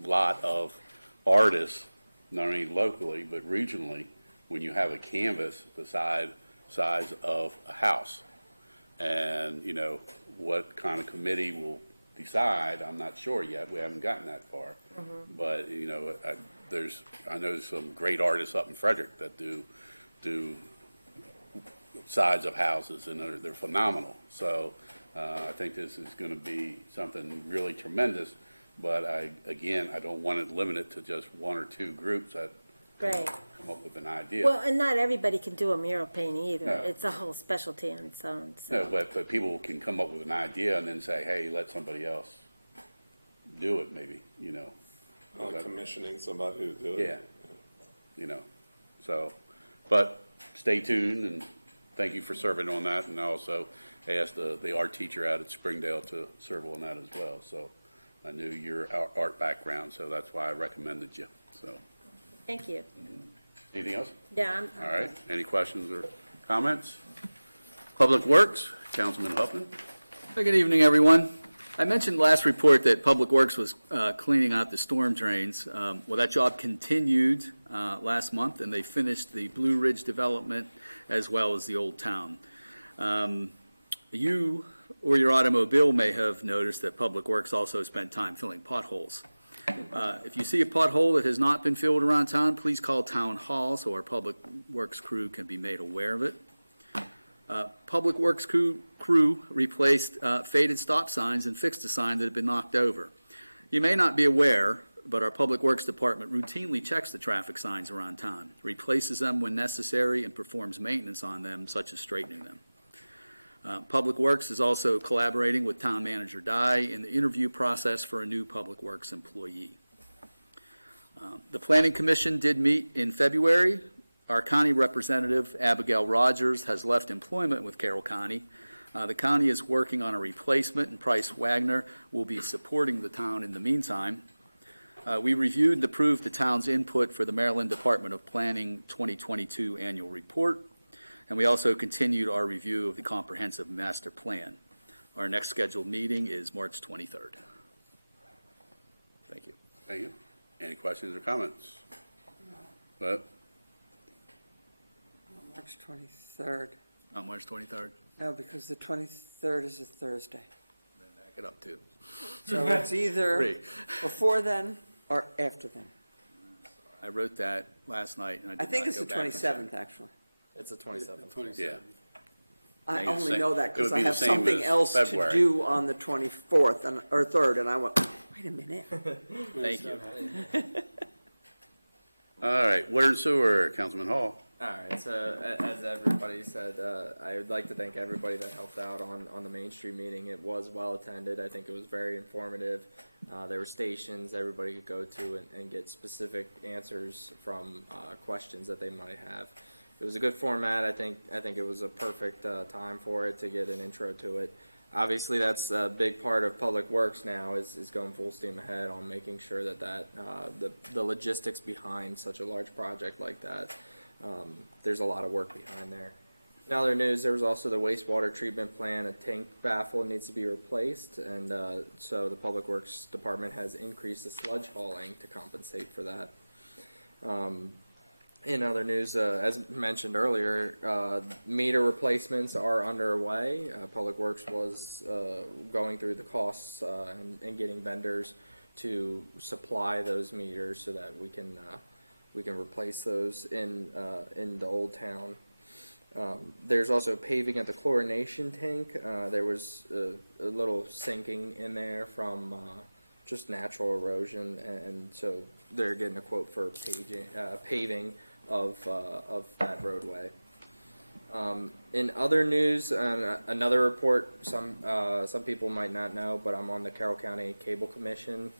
lot of artists, not only locally, but regionally, when you have a canvas the size of a house. And, what kind of committee will decide, I'm not sure yet. We haven't gotten that far. But, I know some great artists up in Frederick that do sides of houses, and they're phenomenal. So I think this is going to be something really tremendous. But again, I don't want it limited to just one or two groups that Right. come up with an idea. Well, and not everybody can do a mural painting either. No. It's a whole specialty on its own, so. No, but people can come up with an idea and then say, hey, let somebody else do it, maybe, you know. Commissioning somebody to do it. Yeah, you know, so, but stay tuned, and thank you for serving on that, and I also asked the art teacher out at Springdale to serve on that as well, so I knew your art background, so that's why I recommended you, so. Thank you. Anything else? Yeah, I'm. All right, any questions or comments? Public Works, Councilman Hoffman. Good evening, everyone. I mentioned last report that Public Works was cleaning out the storm drains. Well, that job continued last month, and they finished the Blue Ridge development as well as the Old Town. You or your automobile may have noticed that Public Works also spent time filling potholes. If you see a pothole that has not been filled around town, please call Town Hall so our Public Works crew can be made aware of it. Public Works crew replaced faded stop signs and fixed a sign that had been knocked over. You may not be aware, but our Public Works Department routinely checks the traffic signs around town, replaces them when necessary, and performs maintenance on them, such as straightening them. Public Works is also collaborating with Town Manager Dye in the interview process for a new Public Works employee. The Planning Commission did meet in February. Our county representative, Abigail Rogers, has left employment with Carroll County. The county is working on a replacement, and Price Wagner will be supporting the town in the meantime. We reviewed and approved the town's input for the Maryland Department of Planning 2022 annual report, and we also continued our review of the comprehensive master plan. Our next scheduled meeting is March 23rd. Thank you. Thank you. Any questions or comments? But March 23rd. On March 23rd. No, because the 23rd is a Thursday. Then back it up to So it's either 3. before then or after then. I wrote that last night, and I did I think not it's go the back and check. 27th, actually. It's the 27th. yeah, I Think it's only the know same- that it because would I be the have same something as else to February. do on the 24th or 3rd, and I went, wait a minute. Thank you. all right, water and sewer, Councilman Hall. All right, so as everybody said, I would like to thank everybody that helped out on the Main Street meeting. It was well attended. I think it was very informative. There were stations everybody could go to and get specific answers from questions that they might have. It was a good format. I think it was a perfect time for it to get an intro to it. Obviously, that's a big part of Public Works now is going full steam ahead on making sure that the logistics behind such a large project like that. There's a lot of work behind there. In other news, there was also the wastewater treatment plant. A tank baffle needs to be replaced, and so the Public Works Department has increased the sludge hauling to compensate for that. In other news, as mentioned earlier, meter replacements are underway. Public Works was going through the costs and getting vendors to supply those meters so that we can replace those in the Old Town. There's also paving at the chlorination tank. There was a little sinking in there from just natural erosion, and so they're getting a quote for paving of that roadway. In other news, another report, some people might not know, but I'm on the Carroll County Cable Commission.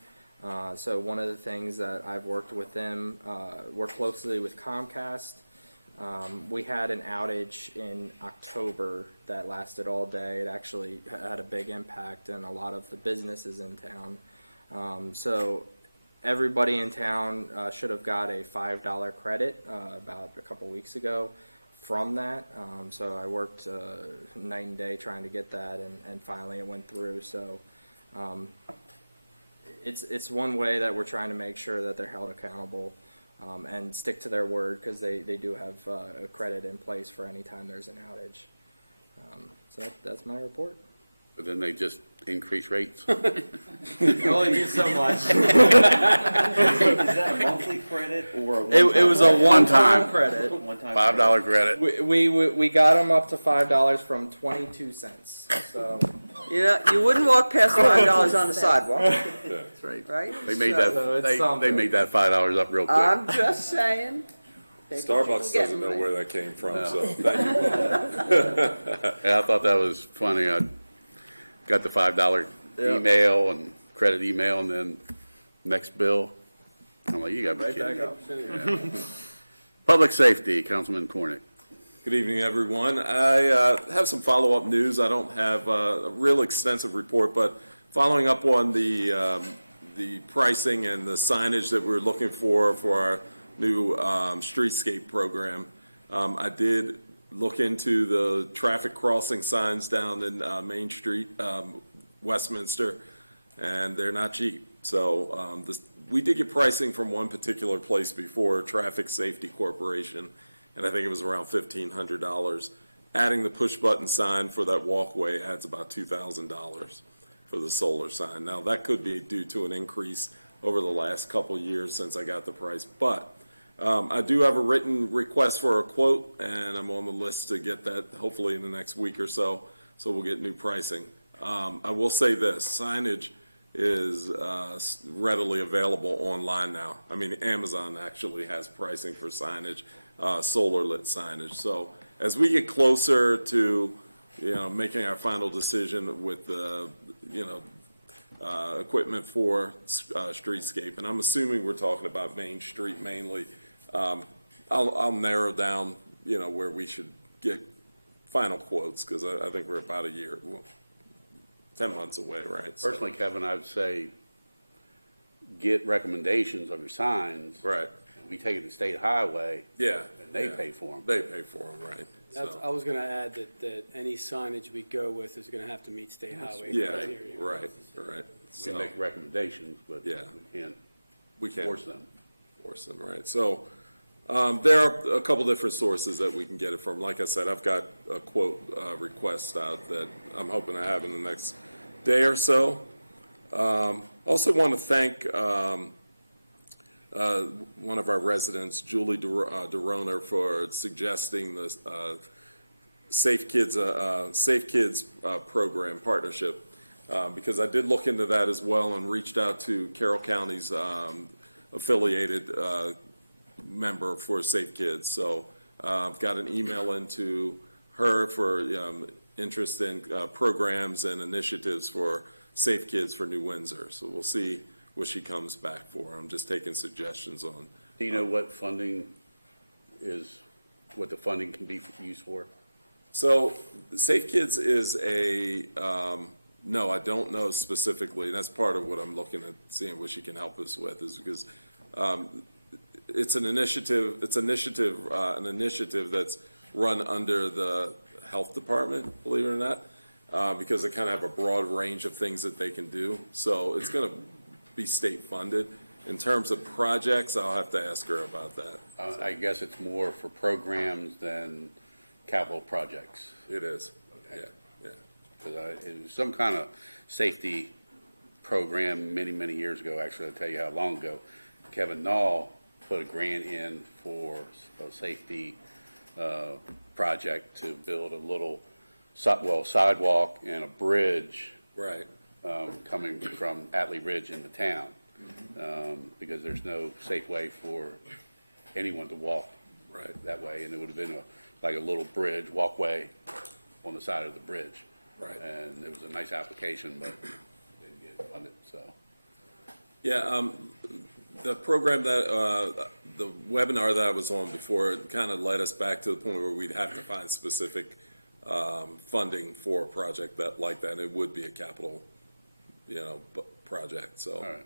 So one of the things that I've worked with them, work closely with Comcast. We had an outage in October that lasted all day. It actually had a big impact on a lot of the businesses in town. So everybody in town should have got a $5 credit about a couple weeks ago from that. So I worked night and day trying to get that, and finally it went through. So it's one way that we're trying to make sure that they're held accountable and stick to their word, because they do have a credit in place for any time there's an outage. So that's my report. But then they just increase rates. You only do so much. Is that a monthly credit or a It was a one-time One-time. credit. one-time $5 credit. We got them up to $5 from 22 cents. So You know, you wouldn't walk past $5 on the sidewalk, That's right. right? They made So, So that, it's they something. made that $5 up real quick. I'm just saying. Take what you Starbucks can get, doesn't know man. where that came from, so thank you. Yeah, I thought that was funny. I got the $5 email and credit email, and then next bill, I'm like, you gotta be right kidding back me. up. Public safety, Councilman Cornick. Good evening, everyone. I have some follow-up news. I don't have a real extensive report, but following up on the pricing and the signage that we're looking for our new streetscape program, I did look into the traffic crossing signs down in Main Street, Westminster, and they're not cheap. So we did get pricing from one particular place before, Traffic Safety Corporation, and I think it was around $1,500. Adding the push-button sign for that walkway adds about $2,000 for the solar sign. Now, that could be due to an increase over the last couple of years since I got the price, but I do have a written request for a quote, and I'm on the list to get that hopefully in the next week or so, so we'll get new pricing. I will say this, signage is readily available online now. I mean, Amazon actually has pricing for signage, solar lit signage. So as we get closer to, making our final decision with the, equipment for streetscape, and I'm assuming we're talking about Main Street mainly, I'll narrow down, where we should get final quotes, because I think we're about 10 months away, right? So- Personally, Kevin, I would say get recommendations of your signs. Right. We take it to State Highway. Yeah. And they yeah. pay for them. They pay for them, right? That's, So- I was gonna add that any signage we go with is gonna have to meet state highway Yeah, criteria. right. We So make recommendations, but Yeah. we can't we can't force them. force them, right? So there are a couple different sources that we can get it from. Like I said, I've got a quote request out that I'm hoping to have in the next day or so. Also want to thank one of our residents, Julie DeRoner, for suggesting the Safe Kids program partnership, because I did look into that as well and reached out to Carroll County's affiliated member for Safe Kids. So I've got an email into her for interest in programs and initiatives for Safe Kids for New Windsor. So we'll see what she comes back for. I'm just taking suggestions on. Do you know what what the funding can be used for? So Safe Kids is no, I don't know specifically. And that's part of what I'm looking at, seeing what she can help us with, is because it's an initiative that's run under the health department, believe it or not, because they kind of have a broad range of things that they can do. So it's going to be state funded. In terms of projects, I'll have to ask her about that. I guess it's more for programs than capital projects. It is. Okay. Yeah. Because it was some kind of safety program many, many years ago. Actually, I'll tell you how long ago. Kevin Nall put a grant in for a safety project to build a little sidewalk and a bridge Right. coming from Atlee Ridge into town, because there's no safe way for anyone to walk that way, and it would have been like a little bridge, walkway on the side of the bridge. Right. And it was a nice application, but didn't get funded, so. Yeah, the program that, the webinar that I was on before, it kind of led us back to the point where we'd have to find specific funding for a project like that. It would be a capital, project, so. All right.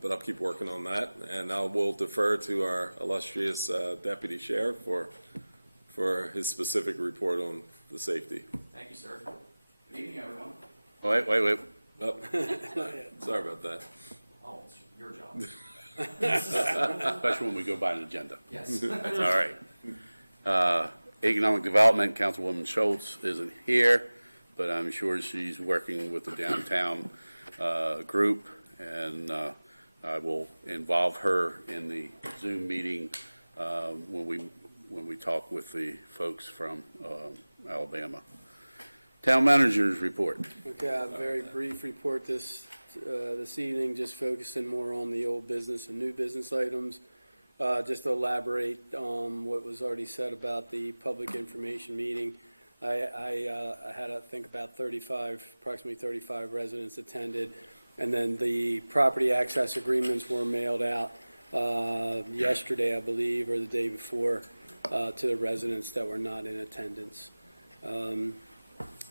But I'll keep working on that, and I will defer to our illustrious deputy sheriff for his specific report on the safety. Thank you, sir. Good evening, everyone. Wait. Oh, sorry about that. Oh, it's your job. Especially when we go by an agenda. Yes. All right. Economic Development, Councilwoman Schultz isn't here, but I'm sure she's working with the downtown group, and I will involve her in the Zoom meeting when we talk with the folks from Alabama. Town managers report. Okay, I have a very brief report this evening, just focusing more on the old business and new business items. Just to elaborate on what was already said about the public information meeting. I had, I think, about approximately 35 residents attended. And then the property access agreements were mailed out yesterday, I believe, or the day before, to the residents that were not in attendance.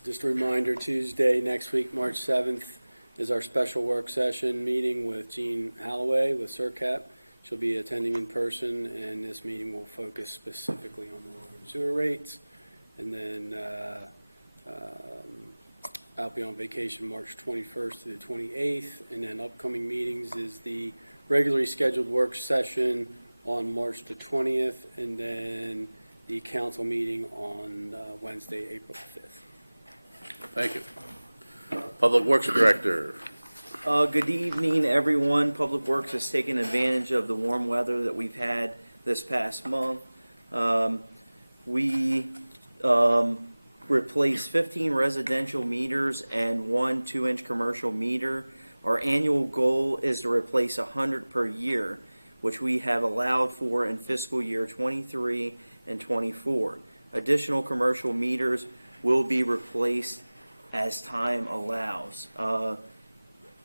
Just a reminder, Tuesday next week, March 7th, is our special work session meeting with Jean Holloway with SERCAP. She'll be attending in person, and this meeting will focus specifically on the water and sewer rates. And then I'll be on vacation March 21st to the 28th, and then upcoming meetings is the regularly scheduled work session on March the 20th, and then the council meeting on Wednesday, April 5th. Thank you. Public Works Director. Good evening, everyone. Public Works has taken advantage of the warm weather that we've had this past month. We replaced 15 residential meters and 1 2-inch commercial meter. Our annual goal is to replace 100 per year, which we have allowed for in fiscal year 23 and 24. Additional commercial meters will be replaced as time allows.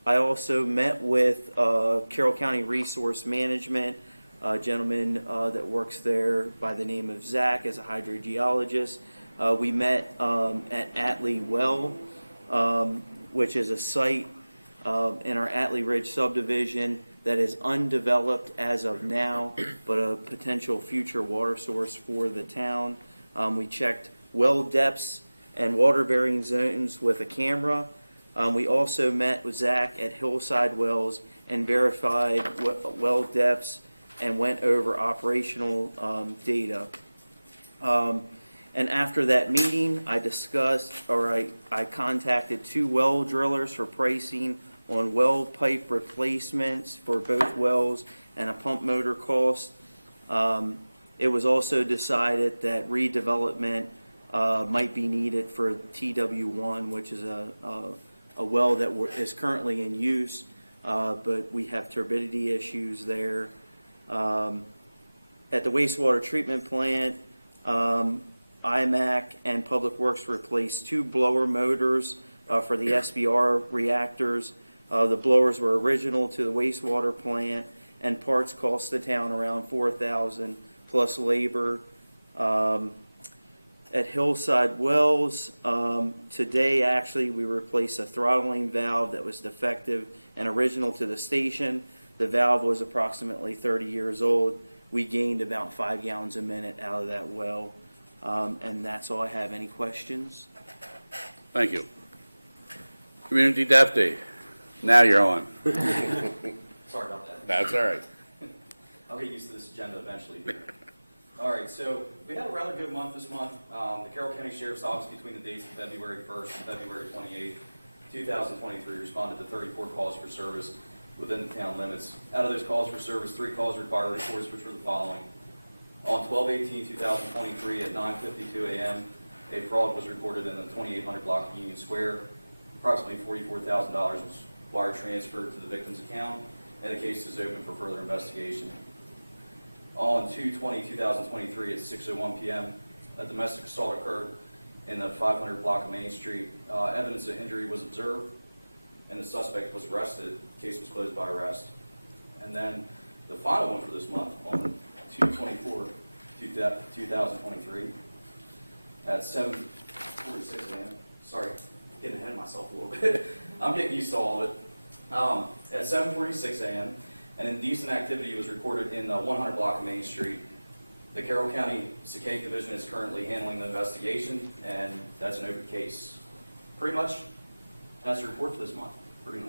I also met with Carroll County Resource Management, a gentleman that works there by the name of Zach as a hydrogeologist. We met at Atlee Well, which is a site in our Atlee Ridge subdivision that is undeveloped as of now, but a potential future water source for the town. We checked well depths and water bearing zones with a camera. We also met with Zach at Hillside Wells and verified well depths and went over operational data. And after that meeting, I contacted 2 well drillers for pricing on well pipe replacements for both wells and a pump motor cost. It was also decided that redevelopment might be needed for TW1, which is a well that is currently in use, but we have turbidity issues there. At the wastewater treatment plant, IMAC and Public Works replaced 2 blower motors for the SBR reactors. The blowers were original to the wastewater plant, and parts cost the town around $4,000 plus labor. At Hillside Wells, today actually we replaced a throttling valve that was defective and original to the station. The valve was approximately 30 years old. We gained about 5 gallons a minute out of that well. And that's all I have. Any questions? Thank you. Community Deaf Day. Now you're on. Sorry about that. That's all right. I'll get used to this agenda eventually here. All right, so we had a rather good month this month. The Carroll County Sheriff's Office between the dates of February 1st and February 28th, 2023 responded to 34 calls for service within the town limits. Out of those calls for service, 3 calls required reports, which were the following. On 12/18/2023 at 9:52 a.m., a fraud was reported in the 2800 block of Union Square. Approximately $44,000 was wire transferred to the victim's account, and the case is open for further investigation. On 2/20/2023 at 6:01 p.m., a domestic assault occurred in the 500 block of Main Street. Evidence of injury was observed, and the suspect was arrested. The case was closed by arrest. And then the final one for this month, on 2/24/2023 at 7:46 a.m. Sorry, getting ahead of myself a little bit. I'm getting used to all of it. At 7:46 a.m., an indecent activity was reported in the 100 block of Main Street. The Carroll County SERCAP Division is currently handling the investigation, and that's an open case. Pretty much, that's the report for this month. Pretty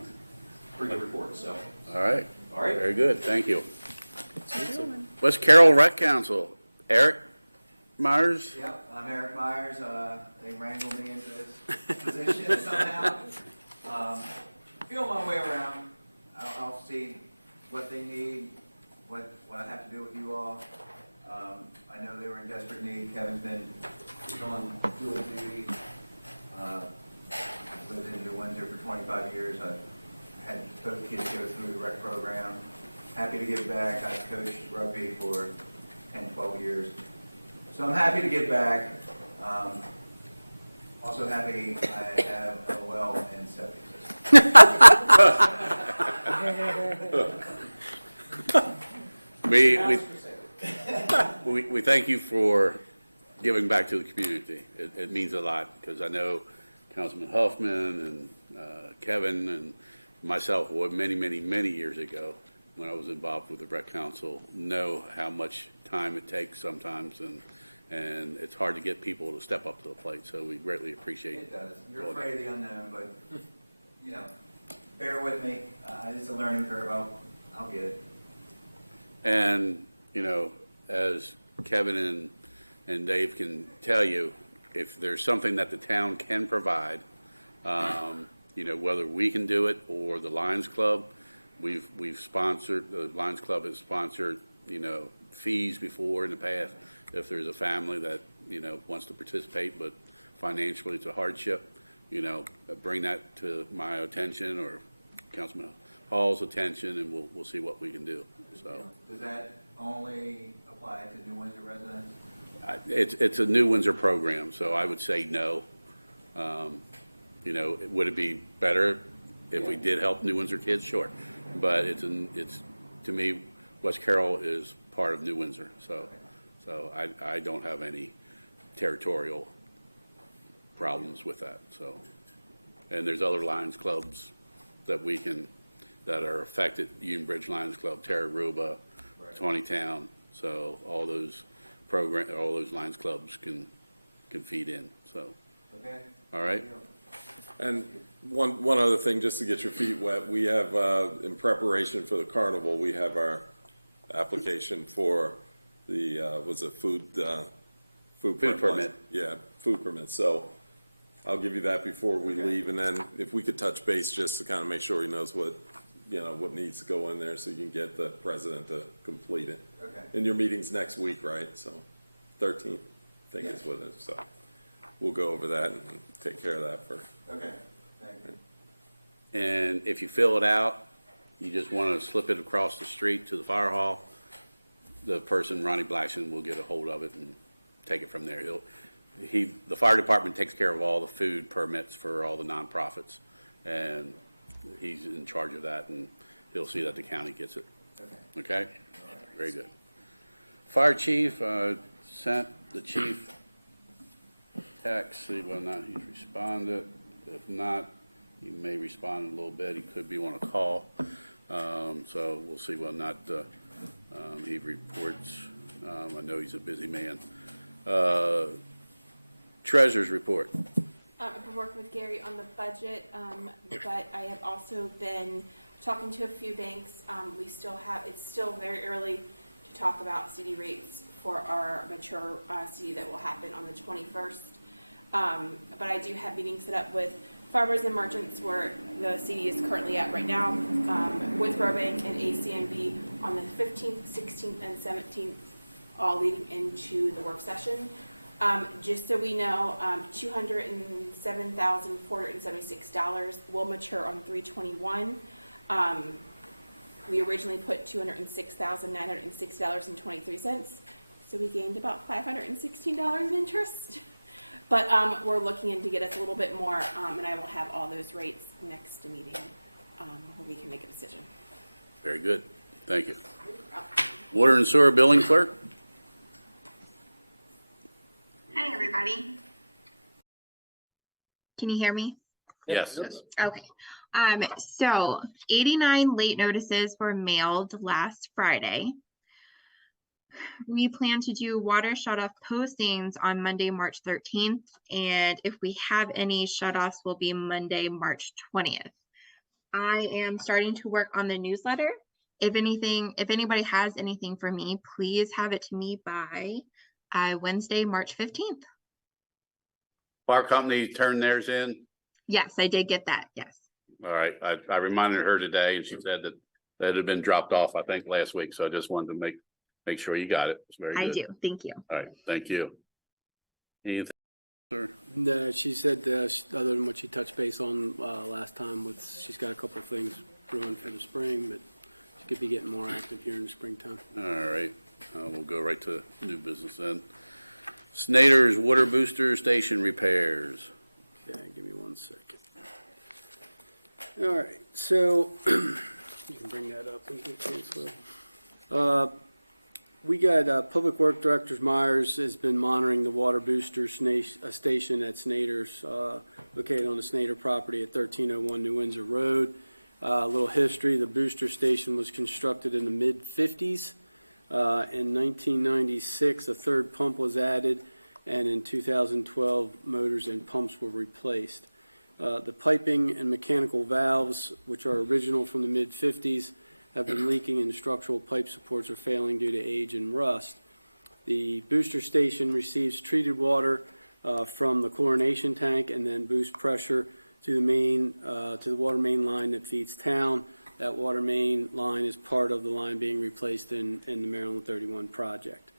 good report. So. All right. All right. Very good. Thank you. What's Carroll Rec Council? Eric Myers? Yep, I'm Eric Myers. They wrangled me into this position somehow. Feel my way around. I'll see what they need, what I have to do with you all. I know they were in desperate need. Kevin's been on dual duty. Lived in New Windsor for 25 years. I've had both kids go through the rec program. Happy to give back. I've coached rugby for 10, 12 years. So I'm happy to give back. Also happy I have a well and septic system. We thank you for giving back to the community. It means a lot, because I know Councilman Hoffman and Kevin and myself, many years ago, when I was involved with the Rec Council, know how much time it takes sometimes, and it's hard to get people to step up to the plate, so we greatly appreciate it. It does. You're afraid of the unknown, but, you know, bear with me. It's a learning curve. I'll get it. And, you know, as Kevin and Dave can tell you, if there's something that the town can provide, you know, whether we can do it or the Lions Club, we've sponsored, the Lions Club has sponsored, you know, fees before in the past. If there's a family that, you know, wants to participate, but financially it's a hardship, you know, bring that to my attention or Councilman Holl's attention, and we'll see what we can do. So Does that only apply to New Windsor residents? it's a New Windsor program, so I would say no. You know, would it be better if we did help New Windsor kids? Sure, but it's to me, West Carroll is part of New Windsor, so I don't have any territorial problems with that. So, and there's other Lions clubs that are affected: Union Bridge Lions Club, Tararua, Tawnytown. So all those Lions clubs can feed in. So, okay. All right. And one other thing, just to get your feet wet, we have, in preparation for the carnival, we have our application for the, food permit. Yeah, food permit. So I'll give you that before we leave, and then if we could touch base just to kind of make sure he knows what needs to go in there, so you can get the president to complete it. Okay. And your meeting's next week, right? So 13th, I think is what it is. So we'll go over that and take care of that for. Okay, thank you. And if you fill it out, you just want to slip it across the street to the fire hall. The person, Ronnie Blackson, will get a hold of it and take it from there. The fire department takes care of all the food permits for all the nonprofits, and he's in charge of that, and he'll see that the county gets it. Okay? Okay? Very good. Fire chief, sent the chief text, see whether or not he's responded. If not, he may respond in a little bit. He could be on a call. So we'll see whether or not he reports. I know he's a busy man. Treasurer's report. I've been working with Gary on the budget, but I have also been talking to a few banks. It's still very early to talk about CD rates for our mature CD that will happen on the 21st. But I do have meetings set up with farmers and merchants where the CD is currently at right now, with Burbank and ACNB on the 15th, 16th, and 17th, all leading into the work session. Just so we know, $207,476 will mature on 3/21. We originally put $206,906.23, so we gained about $516 in interest. But we're looking in to get us a little bit more, and I will have all those rates next meeting where we can make a decision. Very good. Thank you. Water and sewer billing clerk. Hi, everybody. Can you hear me? Yes. Okay. So 89 late notices were mailed last Friday. We plan to do water shutoff postings on Monday, March 13th, and if we have any shutoffs, will be Monday, March 20th. I am starting to work on the newsletter. If anybody has anything for me, please have it to me by Wednesday, March 15th. Fire company turned theirs in? Yes, I did get that. Yes. All right, I reminded her today and she said that it had been dropped off, I think, last week, so I just wanted to make sure you got it. It's very good. I do. Thank you. All right, thank you. Anything, sir? No, she said, other than what she touched base on last time, she's got a couple of things brewing for the spring, but she could be getting more active here in the springtime. All right, we'll go right to new business then. Snader's water booster station repairs. Okay, give me 1 second. All right, so you can bring that up and cancel. We got Public Work Director Myers has been monitoring the water booster station at Snader's, located on the Snader property at 1301 New Windsor Road. A little history, the booster station was constructed in the mid-50s. In 1996, a third pump was added, and in 2012, motors and pumps were replaced. The piping and mechanical valves, which are original from the mid-50s, have been leaking and structural pipe supports are failing due to age and rust. The booster station receives treated water from the chlorination tank and then boosts pressure to the water main line that feeds town. That water main line is part of the line being replaced in the Maryland 31 project.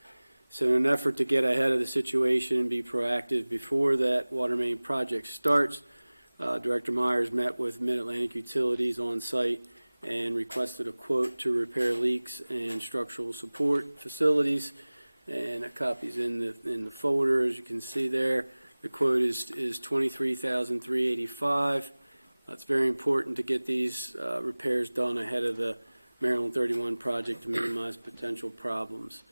So in an effort to get ahead of the situation and be proactive before that water main project starts, Director Myers met with Mid-Atlantic Utilities on site and requested a quote to repair leaks and structural support facilities. And a copy's in the folder, as you can see there. The quote is $23,385. It's very important to get these repairs done ahead of the Maryland 31 project to minimize potential problems.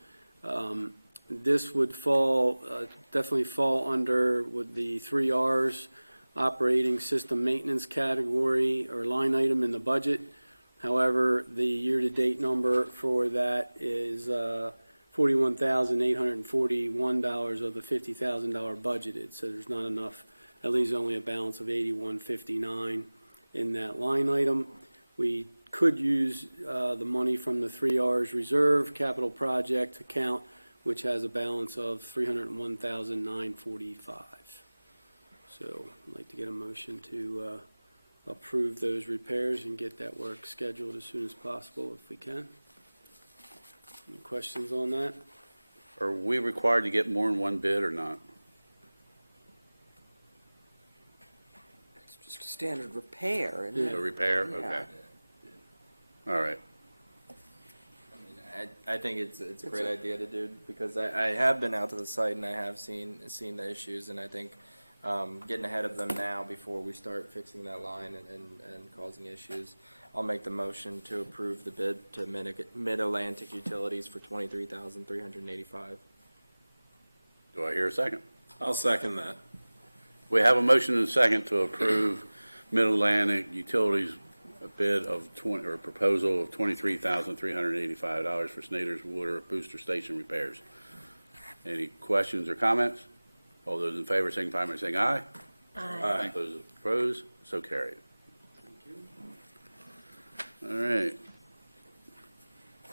This would definitely fall under with the 3 R's operating system maintenance category or line item in the budget. However, the year-to-date number for that is $41,841 of the $50,000 budgeted. So there's not enough. That leaves only a balance of $81,059 in that line item. We could use the money from the 3 R's reserve capital project account, which has a balance of $301,945. So I'd like to get a motion to approve those repairs and get that work scheduled as soon as possible if we can. Any questions on that? Are we required to get more than one bid or not? It's just a standard repair. A repair? Yeah. Okay. All right. I think it's a great idea to do because I have been out to the site and I have seen the issues, and I think getting ahead of them now before we start fixing that line and causing issues. I'll make the motion to approve the bid to Mid-Atlantic Utilities for $23,385. Do I hear a second? I'll second that. We have a motion and a second to approve Mid-Atlantic Utilities bid of proposal of $23,385 for Snader's water booster station repairs. Any questions or comments? All those in favor signify by saying aye. Aye. Those opposed, so carried. All right.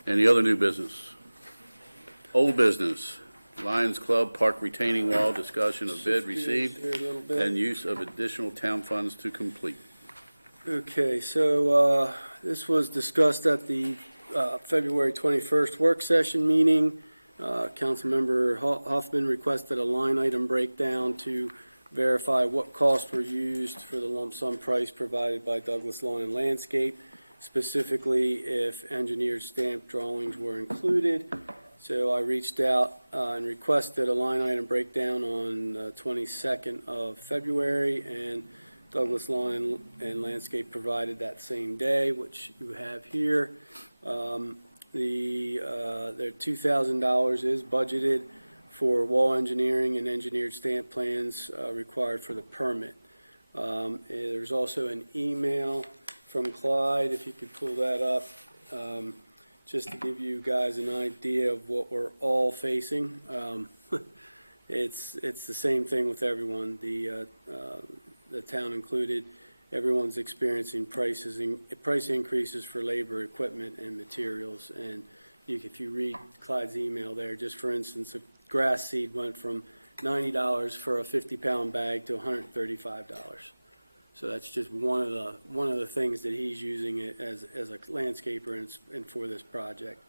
Any other new business? Old business. Lions Club Park retaining wall discussion of bid received and use of additional town funds to complete. Okay, so this was discussed at the February 21st work session meeting. Councilmember Hoffman requested a line item breakdown to verify what costs were used for the lump sum price provided by Douglas Lawn and Landscape, specifically if engineered stamp drawings were included. So I reached out and requested a line item breakdown on the 22nd of February, and Douglas Lawn and Landscape provided that same day, which you have here. Their $2,000 is budgeted for wall engineering and engineered stamp plans required for the permit. There's also an email from Clyde, if you could pull that up, just to give you guys an idea of what we're all facing. It's the same thing with everyone, the town included. Everyone's experiencing price increases for labor, equipment, and materials. And if you read Clyde's email there, just for instance, a grass seed went from $90 for a 50-pound bag to $135. So that's just one of the things that he's using it as a landscaper and for this project.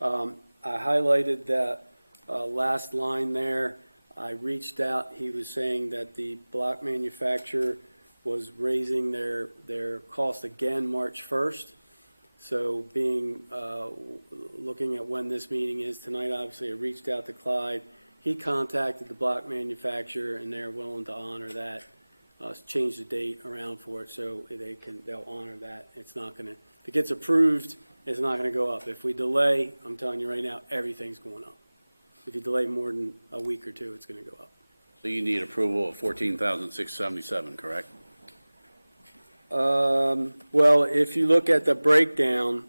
I highlighted that last line there. I reached out. He was saying that the block manufacturer was raising their cost again March 1st. So looking at when this meeting is tonight, obviously I reached out to Clyde. He contacted the block manufacturer and they're willing to honor that, change the date around for it so they'll honor that. It's not gonna, if it gets approved, it's not gonna go up. If we delay, I'm telling you right now, everything's going up. If you delay more than a week or two, it's gonna go up. So you need approval of 14,677, correct? Well, if you look at the breakdown,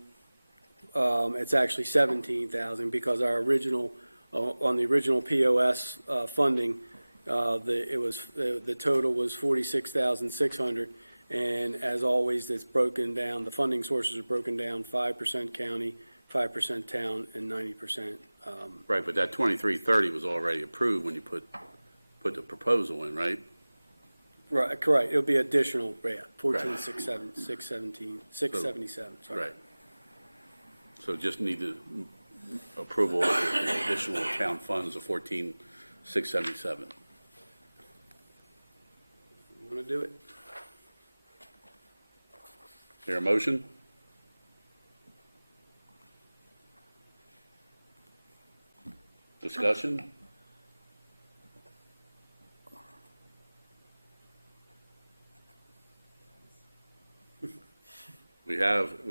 it's actually 17,000 because our original, on the original POS funding, the total was 46,600, and as always, it's broken down. The funding sources are broken down: 5% county, 5% town, and 90%. Right, but that 2330 was already approved when you put the proposal in, right? Right, correct. It'll be additional, yeah, 677. Sorry. Right. So just need the approval of the additional town funds of 14,677. You want to do it? Is there a motion? Discussion? We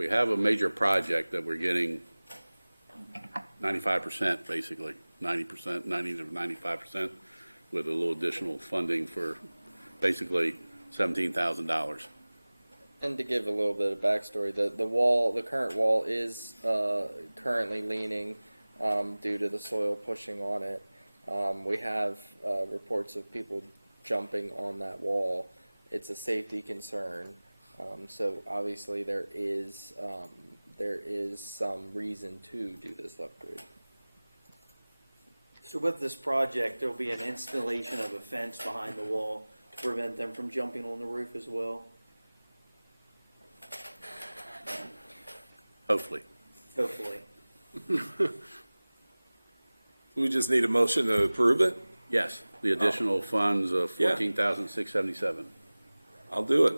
have a major project that we're getting 95%, basically, 90%, 90 to 95%, with a little additional funding for basically $17,000. And to give a little bit of backstory, the current wall is currently leaning due to the soil pushing on it. We have reports of people jumping on that wall. It's a safety concern. So obviously there is some reason to do this upgrade. So with this project, there'll be an installation of a fence behind the wall to prevent them from jumping on the roof as well. Hopefully. Hopefully. We just need a motion to approve it? Yes, the additional funds of 14,677. I'll do it.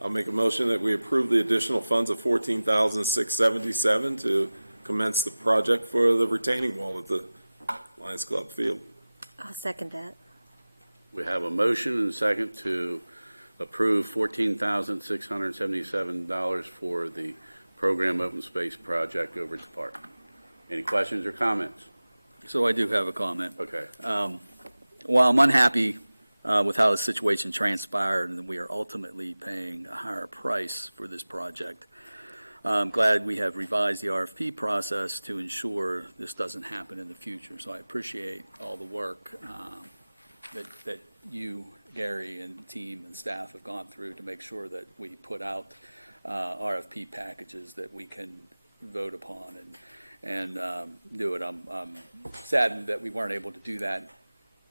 I'll make a motion that we approve the additional funds of 14,677 to commence the project for the retaining wall at the Lions Club field. I'll second that. We have a motion and a second to approve $14,677 for the program open space project over at the park. Any questions or comments? So I do have a comment. Okay. While I'm unhappy with how the situation transpired and we are ultimately paying a higher price for this project, I'm glad we have revised the RFP process to ensure this doesn't happen in the future. So I appreciate all the work that you, Gary, and team and staff have gone through to make sure that we put out RFP packages that we can vote upon and do it. I'm saddened that we weren't able to do that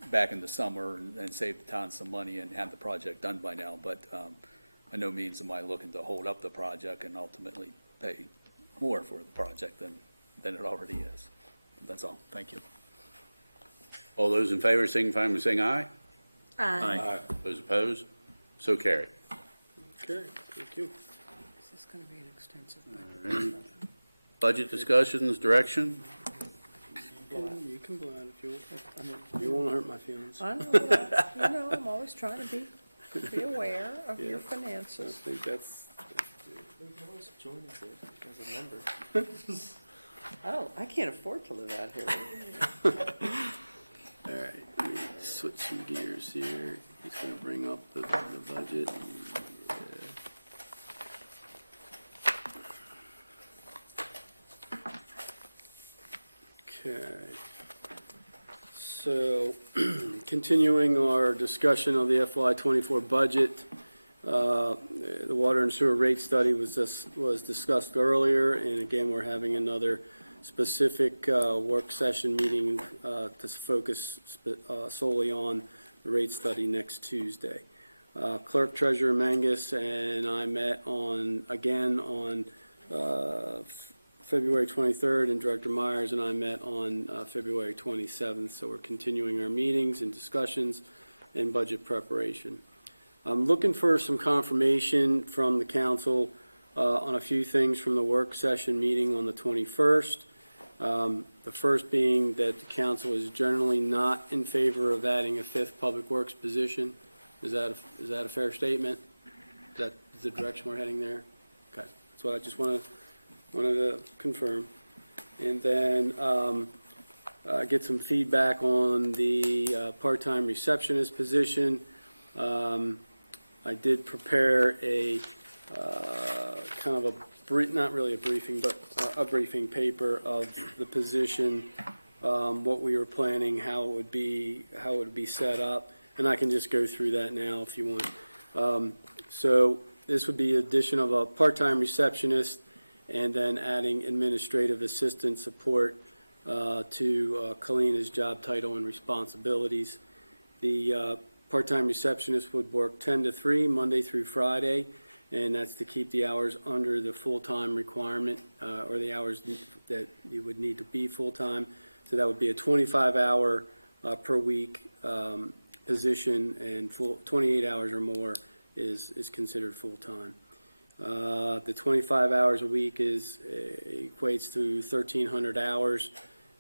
back in the summer and save the town some money and have the project done by now, but by no means am I looking to hold up the project and ultimately pay more for the project than it already is. That's all. Thank you. All those in favor signify by saying aye. Aye. Those opposed? So carried. Okay, thank you. This is going to be an extensive All right. Budget discussions, direction? You can blow out if you want. You won't hurt my feelings. I know that. You know, I'm always trying to be aware of your I finances. think that's. We can always join us as a member. I can't afford to live out here. All right, let me switch some gears here. He's going to bring up the budget. Okay. So, continuing our discussion of the FY24 budget, the water and sewer rate study was discussed earlier, and again, we're having another specific work session meeting to focus solely on the rate study next Tuesday. Clerk Treasurer Mangus and I met on February 23rd, and Director Myers and I met on February 27th, so we're continuing our meetings and discussions and budget preparation. I'm looking for some confirmation from the council on a few things from the work session meeting on the 21st. The first being that the council is generally not in favor of adding a 5th public works position. Is that a fair statement? Is that the direction we're heading there? Okay, that's what I just wanted to confirm. And then get some feedback on the part-time receptionist position. I did prepare a kind of not really a briefing, but a briefing paper of the position, what we were planning, how it would be set up, and I can just go through that now if you want. So this would be addition of a part-time receptionist, and then adding administrative assistant support to Kalina's job title and responsibilities. The part-time receptionist would work 10 to 3 Monday through Friday, and that's to keep the hours under the full-time requirement, or the hours that you would need to be full-time. So that would be a 25-hour per week position, and 28 hours or more is considered full-time. The 25 hours a week equates to 1,300 hours,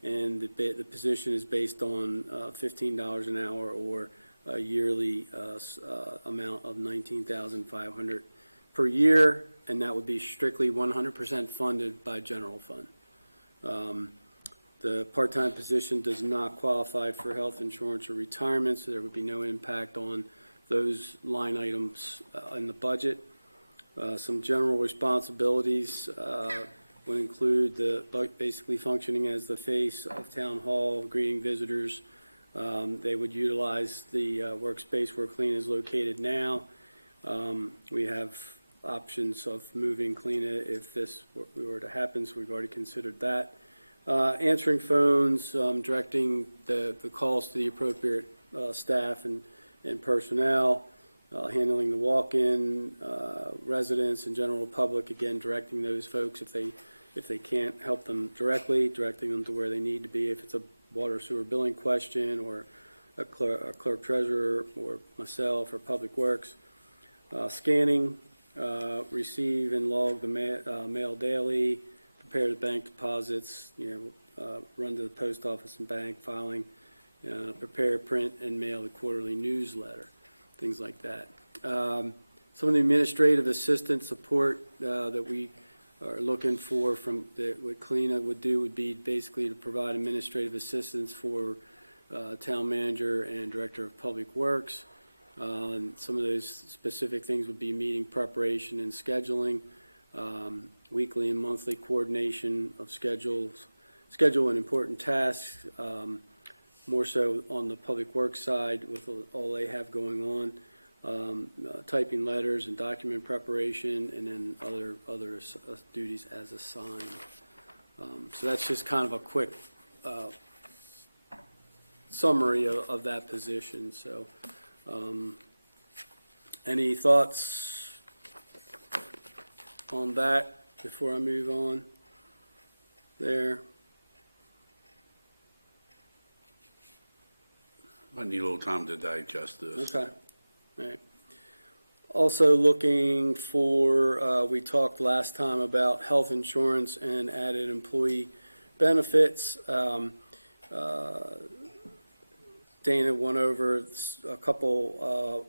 and the position is based on $15 an hour, or a yearly amount of $19,500 per year, and that would be strictly 100% funded by general fund. The part-time position does not qualify for health insurance or retirement, so there would be no impact on those line items in the budget. Some general responsibilities would include basically functioning as the face of Town Hall, greeting visitors. They would utilize the workspace where Kalina is located now. We have options of moving Kalina if this were to happen, so we've already considered that. Answering phones, directing the calls to the appropriate staff and personnel, handling the walk-in residents and general public, again directing those folks if they can't help them directly, directing them to where they need to be. If it's a water sewer billing question, or a clerk treasurer, or myself, or Public Works. Scanning, receive and log the mail daily, prepare the bank deposits, run to the post office and bank, filing, prepare, print, and mail the quarterly newsletter, things like that. Some of the administrative assistant support that we are looking for from what Kalina would do would be basically to provide administrative assistance for town manager and director of public works. Some of those specific things would be meeting preparation and scheduling, weekly and monthly coordination of schedule and important tasks, more so on the public works side with all they have going on. Typing letters and document preparation, and then other duties as assigned. So that's just kind of a quick summary of that position. So any thoughts on that before I move on there? I need a little time to digest this. Okay. All right. Also looking for, we talked last time about health insurance and added employee benefits. Dana went over a couple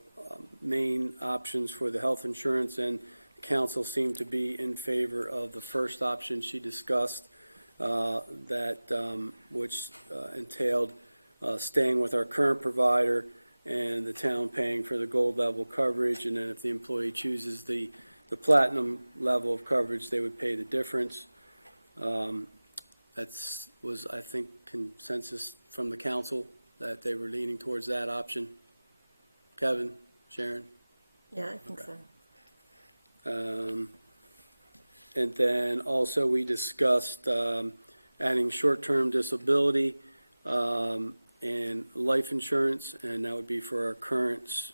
main options for the health insurance, and council seemed to be in favor of the first option she discussed, which entailed staying with our current provider and the town paying for the gold level coverage, and then if the employee chooses the platinum level of coverage, they would pay the difference. That was, I think, consensus from the council that they were leaning towards that option. Kevin, Sharon? Yeah, I think so. And then also we discussed adding short-term disability and life insurance, and that would be for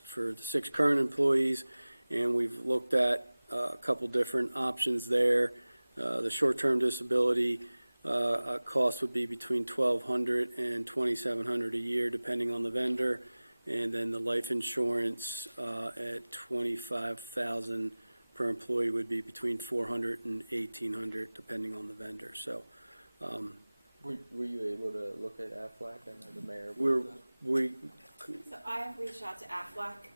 for the 6 current employees. And we've looked at a couple different options there. The short-term disability cost would be between $1,200 and $2,700 a year, depending on the vendor. And then the life insurance at $25,000 per employee would be between $400 and $1,800, depending on the vendor. So, Were you able to look at Aflac? I know the mayor. So I have reached out to Aflac.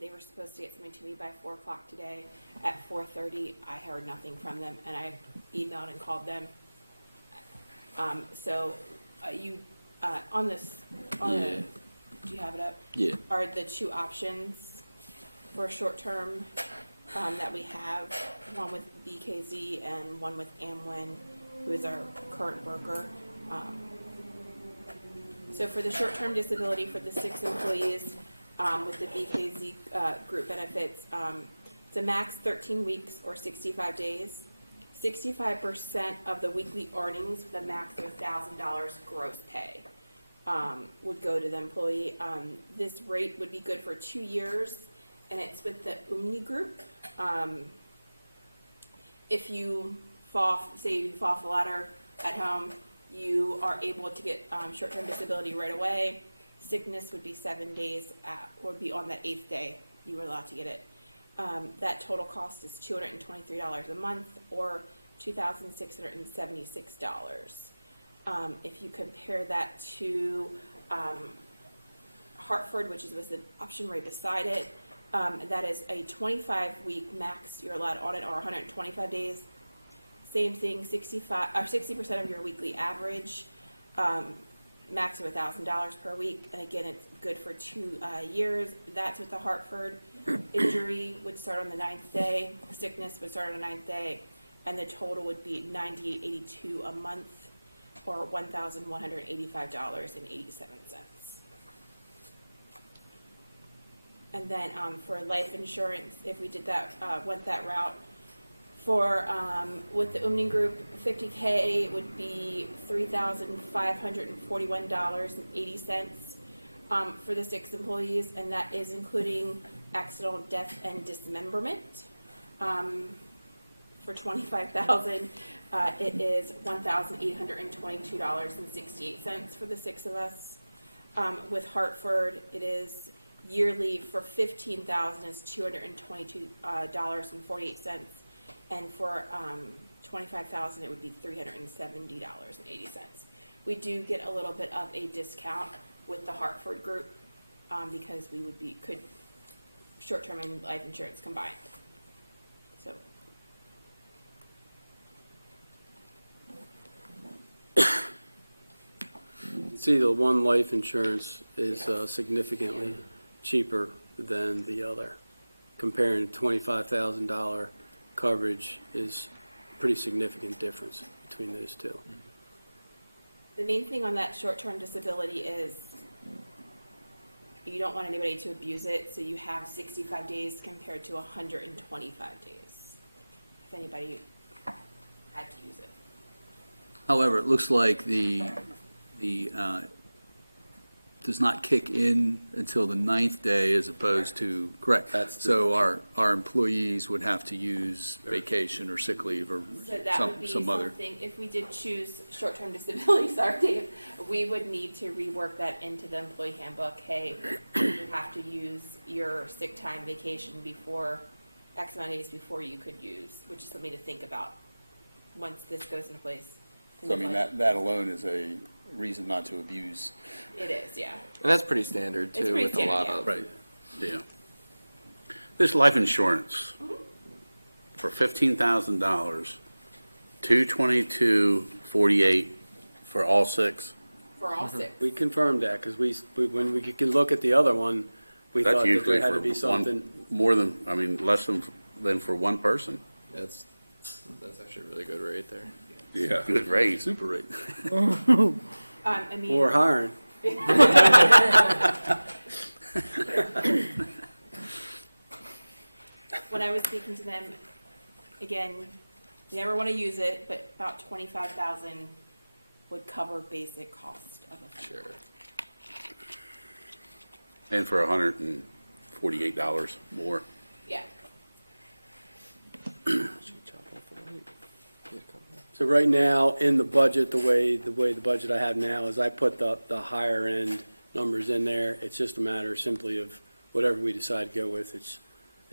They were supposed to get something to me by 4 o'clock today. At 4:30, I heard nothing from them, and I emailed and called them. On this, do you have it up? Yeah. Are the 2 options for short-term that we have, one with BKZ and one with Amwin, who is our current broker. So for the short-term disability for the 6 employees with the BKZ group benefits, it's a max 13 weeks or 65 days. 65% of the weekly earnings with a max of $1,000 gross pay would go to the employee. This rate would be good for 2 years, and it's with the UMNI group. If you say you fall off a ladder at home, you are able to get short-term disability right away. Sickness would be 7 days, would be on that 8th day you were allowed to get it. That total cost is $223 a month, or $2,676. If you compare that to Hartford, which was the option right beside it, that is a 25-week max you're allowed on it, or 125 days. Same thing, 60% of your weekly average, max of $1,000 per week. And again, it's good for 2 years. That's with the Hartford. Injury would start on the 9th day. Sickness would start on the 9th day. And the total would be $98.82 a month, or $1,185.87. And then for life insurance, if we did that, went that route, with the UMNI group, 50K would be $3,541.80 for the 6 employees, and that is including accidental death and dismemberment. For $25,000, it is $1,822.68 for the 6 of us. With Hartford, it is yearly for $15,000 is $222.48. And for $25,000, it would be $370.80. We do get a little bit of a discount with the Hartford group because we could short-term and life insurance combined. So. See, the one life insurance is significantly cheaper than the other. Comparing $25,000 coverage is a pretty significant difference between those 2. The main thing on that short-term disability is you don't want anybody to abuse it, so you have 65 days compared to 125 days, if anybody had to use it. However, it looks like the does not kick in until the 9th day as opposed to, correct. So our employees would have to use vacation or sick leave or So that would be some other. something, if we did choose short-term disability, sorry Dave, we would need to rework that into the employee handbook. Hey, you have to use your sick time vacation before X amount of days before you could use, which is something to think about once this goes into place. So I mean, that alone is a reason not to abuse. It is, yeah. And that's pretty standard too, with a lot of. Right, yeah. This life insurance for $15,000, $222.48 for all 6. For all 6. We confirmed that because when we could look at the other one, we That's thought that usually there had to for be something. less than for one person. That's actually a really good rate there. Yeah, good rate. Super rate. I mean, Or hiring. When I was speaking to them, again, you never want to use it, but about $25,000 would cover basic cost of a Sure. And for $148 more. Yeah. So right now, in the budget, the way the budget I have now is I put the higher end numbers in there. It's just a matter simply of whatever we decide to go with. It's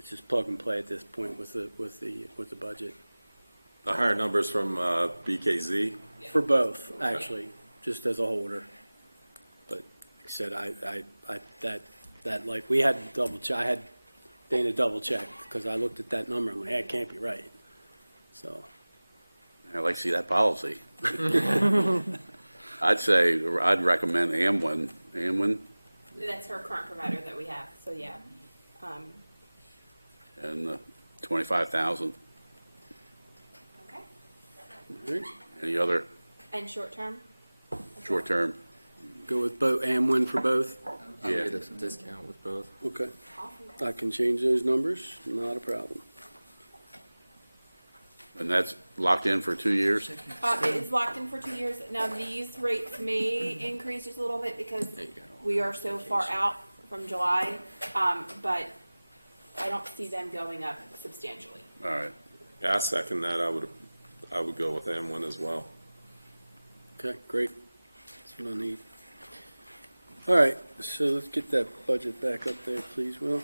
just plug and play at this point with the budget. The higher numbers from BKZ. For both, actually, just as a holder. But like I said, that like, we had to double check, I had Dana double check, because I looked at that number, I'm like, that can't be right. So, I'd like to see that policy. I'd recommend Amwin. Amwin That's our current provider that we have, so yeah. and 25,000. Okay. Any other And short term? short term? go with both, Amwin for both? I'll Yeah. get a discount with both. Okay. I can change those numbers, not a problem. And that's locked in for 2 years? It is locked in for 2 years. Now, these rates may increase just a little bit because we are so far out from July, but I don't see them going up substantially. All right. Yeah, I second that. I would go with M1 as well. Okay, great. That's what I need. All right, so let's get that budget back up there, please, Will.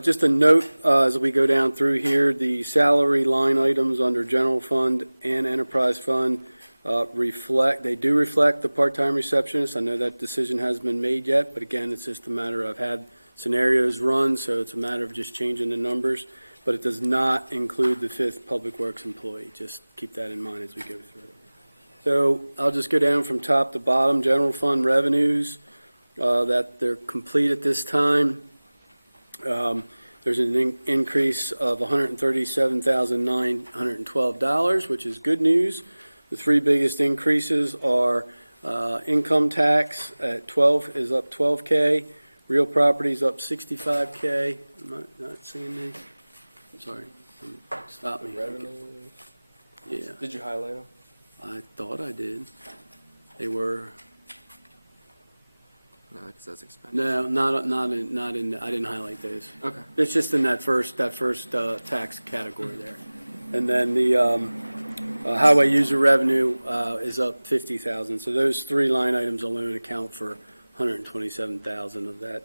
Just a note, as we go down through here, the salary line items under general fund and enterprise fund they do reflect the part-time receptionist. I know that decision hasn't been made yet, but again, it's just a matter of, I've had scenarios run, so it's a matter of just changing the numbers, but it does not include the 5th Public Works employee. Just keep that in mind as we go through. So I'll just go down from top to bottom. General fund revenues, that they're complete at this time. There's an increase of $137,912, which is good news. The 3 biggest increases are income tax at 12 is up 12K, real properties up 65K. Am I not seeing these? Sorry, stop me. Revenue. Yeah, Did you highlight them? I thought I did. They were. No, because that's expensive. No, not in. I didn't highlight those. Okay. It's just in that first tax category there, and then the highway user revenue is up 50,000. So those 3 line items alone account for 127,000 of that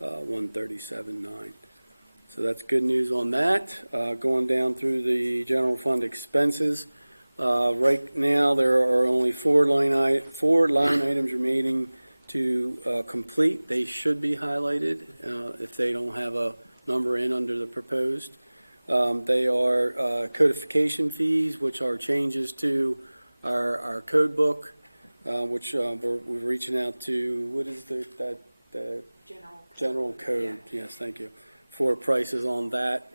137.9. So that's good news on that. Going down through the general fund expenses. Right now, there are only 4 line items remaining to complete. They should be highlighted if they don't have a number in under the proposed. They are codification fees, which are changes to our code book, which we're reaching out to. What is the general code? Yeah. Yes, thank you. For prices on that.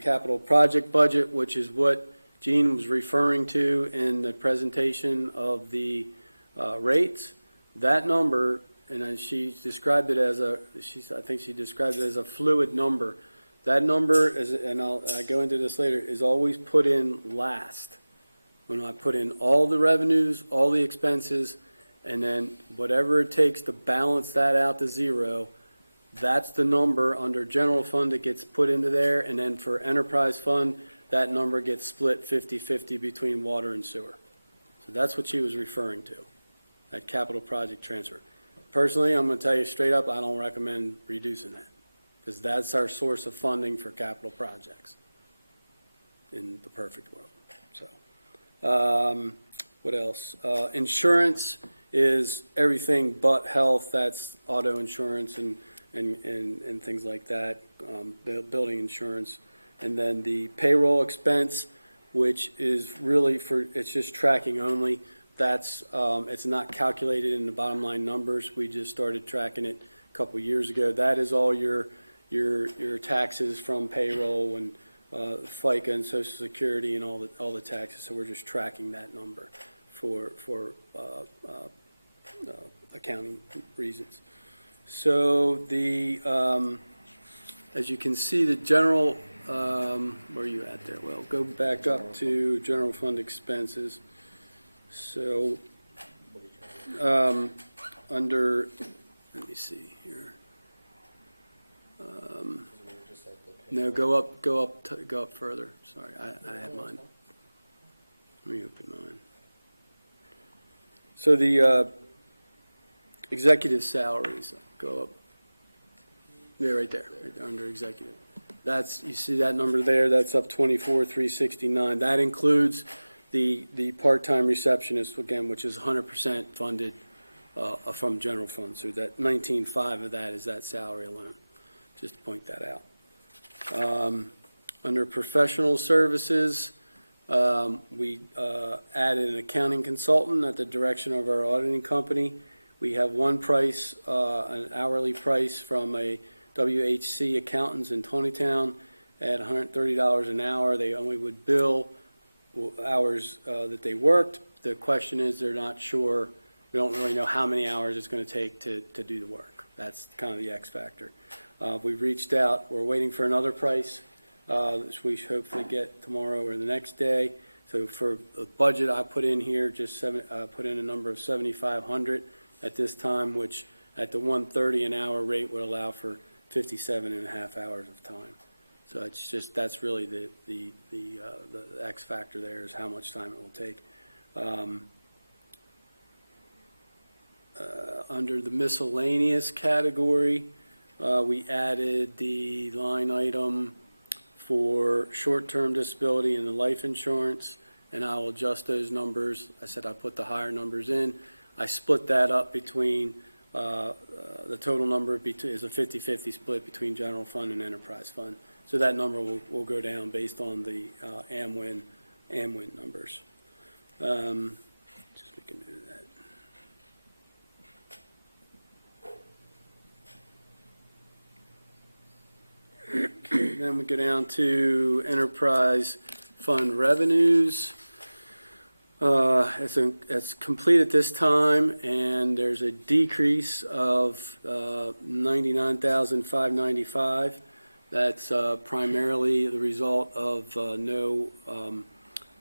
Capital project budget, which is what Jean was referring to in the presentation of the rates. That number, and she described it as I think she described it as a fluid number. That number is, and I go into this later, is always put in last. When I put in all the revenues, all the expenses, and then whatever it takes to balance that out to 0, that's the number under general fund that gets put into there, and then for enterprise fund, that number gets split 50-50 between water and sewer. So that's what she was referring to, that capital project transfer. Personally, I'm going to tell you straight up, I don't recommend reducing that, because that's our source of funding for capital projects in the perfect world. So, what else? Insurance is everything but health. That's auto insurance and things like that, building insurance. And then the payroll expense, which is really it's just tracking only. That's, it's not calculated in the bottom line numbers. We just started tracking it a couple years ago. That is all your taxes from payroll and FICA and Social Security and all the taxes. So we're just tracking that number for accounting reasons. So the as you can see, the general where are you at there? Well, go back up to general fund expenses. So, under, let me see here. No, go up further. Sorry, I had mine. Let me open mine. So the executive salaries, go up. Yeah, right there, right under executive. That's, you see that number there, that's up 24,369. That includes the part-time receptionist, again, which is 100% funded from general fund. So that 19.5 of that is that salary alone, just to point that out. Under professional services, we added an accounting consultant at the direction of our auditing company. We have one price, an hourly price from a WHC accountants in Tonytown at $130 an hour. They only would bill hours that they worked. The question is they're not sure, we don't really know how many hours it's going to take to do the work. That's kind of the X factor. We've reached out, we're waiting for another price, which we should hopefully get tomorrow or the next day. So for the budget I put in here, put in a number of 7,500 at this time, which at the $130 an hour rate would allow for 57.5 hours of time. So it's just, that's really the X factor there, is how much time it will take. Under the miscellaneous category, we added the line item for short-term disability and the life insurance, and I will adjust those numbers. I said I put the higher numbers in. I split that up between the total number is a 50-50 split between general fund and enterprise fund. So that number will go down based on the AMWIN numbers. Just make a note of that. Okay, then we go down to enterprise fund revenues. It's complete at this time, and there's a decrease of $99,595. That's primarily the result of no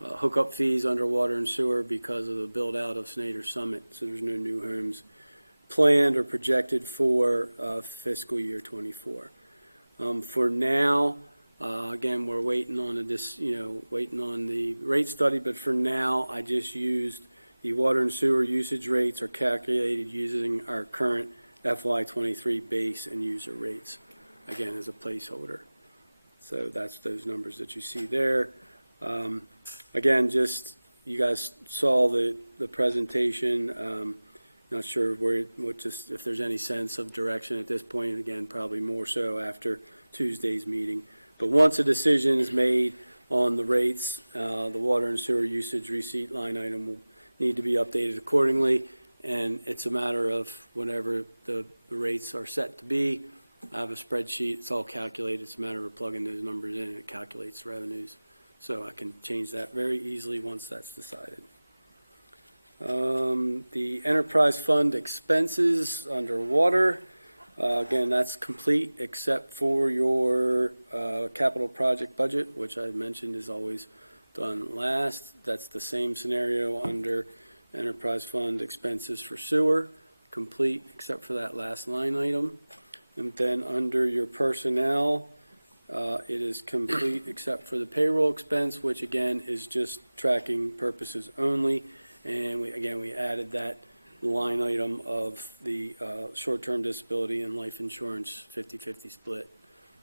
hookup fees under water and sewer because of the build out of Snader Summit. So there's no new homes planned or projected for fiscal year 24. For now, again, we're waiting on waiting on the rate study, but for now, I just used the water and sewer usage rates are calculated using our current FY23 base and user rates, again, as a placeholder. So that's those numbers that you see there. Again, just, you guys saw the presentation. Not sure if there's any sense of direction at this point. Again, probably more so after Tuesday's meeting. But once a decision is made on the rates, the water and sewer usage receipt line item will need to be updated accordingly. And it's a matter of whenever the rates are set to be. I have a spreadsheet. It's all calculated. It's a matter of plugging those numbers in, and it calculates revenues. So I can change that very easily once that's decided. The enterprise fund expenses under water, again, that's complete except for your capital project budget, which I mentioned is always done last. That's the same scenario under enterprise fund expenses for sewer, complete except for that last line item. And then under your personnel, it is complete except for the payroll expense, which again is just tracking purposes only. And we added that line item of the short-term disability and life insurance 50-50 split,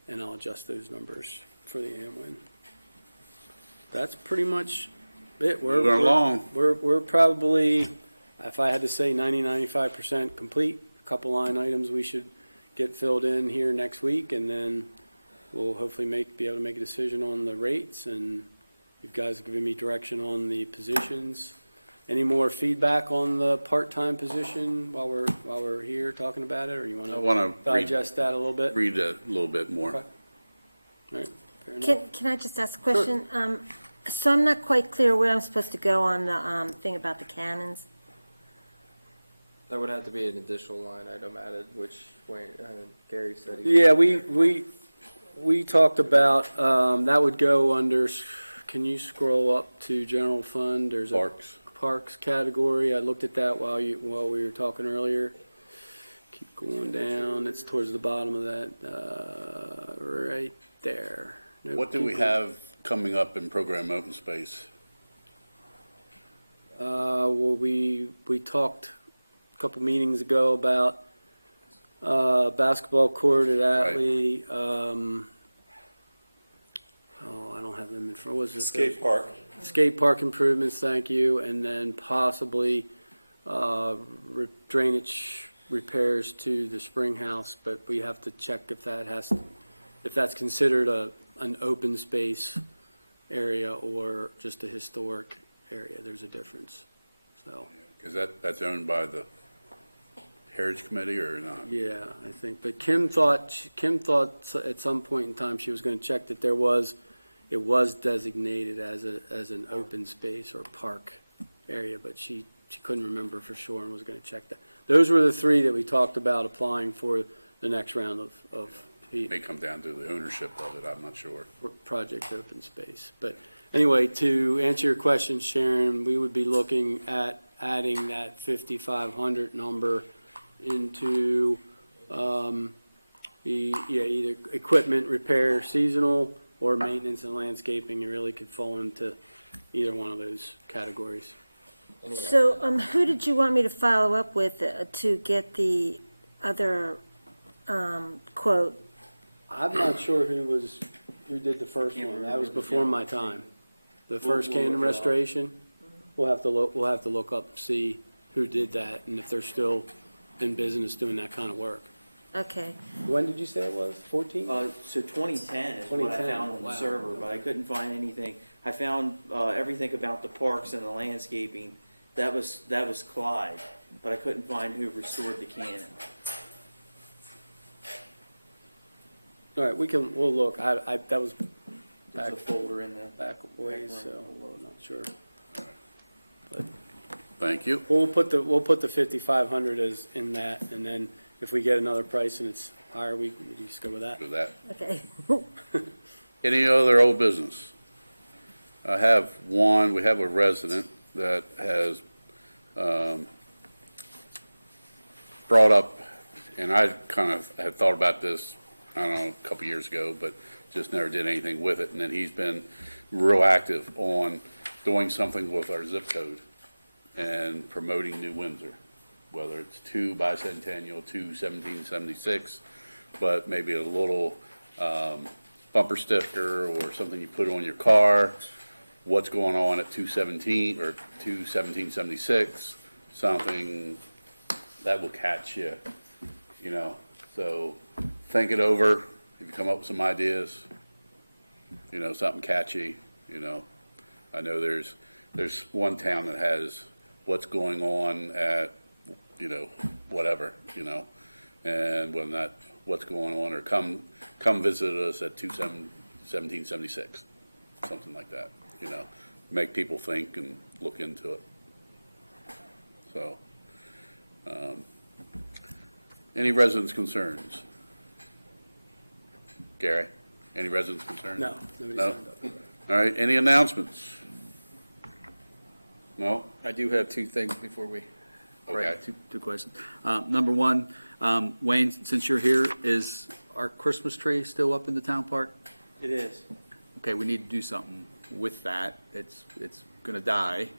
and I'll adjust those numbers for the AMWIN. That's pretty much it. We're probably, if I had to say, 90-95% complete. A couple line items we should get filled in here next week, and then we'll hopefully be able to make a decision on the rates, and you guys have given me direction on the positions. Any more feedback on the part-time position while we're here talking about it, or you want to digest that a little bit? Read a little bit more. Okay. All right. Fair enough. Can I just ask a question? Sure. So I'm not quite clear where I'm supposed to go on the thing about the cannons. There would have to be an additional line item added, which Gary said. Yeah, we we talked about, that would go under, can you scroll up to general fund? There's a Parks category. I looked at that while we were talking earlier. Keep going down. It's towards the bottom of that, right there. Nope, What do we have coming up in program open space? Well, we talked a couple meetings ago about basketball court at Atlee. I don't have them in front. What was it? Skate park. Skate park improvements, thank you, and then possibly drainage repairs to the spring house, but we have to check if that's considered an open space area or just a historic area. There's a difference. So. Because that's owned by the Heritage Committee or not? Yeah, I think. But Kim thought at some point in time she was going to check that it was designated as an open space or park area, but she couldn't remember for sure and was going to check that. Those were the three that we talked about applying for the next round of May come down to the ownership of it, I'm not sure. Project Open Space. But anyway, to answer your question, Sharon, we would be looking at adding that 5,500 number into either equipment repair, seasonal, or maintenance and landscaping. You really could fall into either one of those categories. So who did you want me to follow up with to get the other quote? I'm not sure who did the first one. That was before my time. The first Cannon restoration. We'll have to look up and see who did that and if they're still in business doing that kind of work. Okay. When did you say it was? 14? So 2010 is what I found on the server, but I couldn't find anything. I found everything about the parks and the landscaping. That was Clyde, but I couldn't find who restored the cannon. All right, we'll look. That was There's a folder in the back ways, so I'm not sure. But Thank you. we'll put the 5,500 as in that, and then if we get another price and it's higher, we just go with that. Do that. Okay. Any other old business? I have one. We have a resident that has brought up, and I kind of had thought about this, I don't know, a couple years ago, but just never did anything with it. And then he's been real active on doing something with our zip code and promoting New Windsor, whether it's 2 bicentennial, 2 1776, but maybe a little bumper sticker or something you put on your car, what's going on at 217 or 21776, something that will catch you, you know. So think it over. If you come up with some ideas, you know, something catchy, you know. I know there's one town that has what's going on at, you know, whatever, you know, and when that what's going on, or come visit us at 1776, something like that, you know, make people think and look into it. So, any residents' concerns? Gary, any residents' concerns? No, nobody No? signed up. All right, any announcements? No? I do have two things before we, Okay. two questions. Number one, Wayne, since you're here, is our Christmas tree still up in the town park? It is. Okay, we need to do something with that. It's gonna die.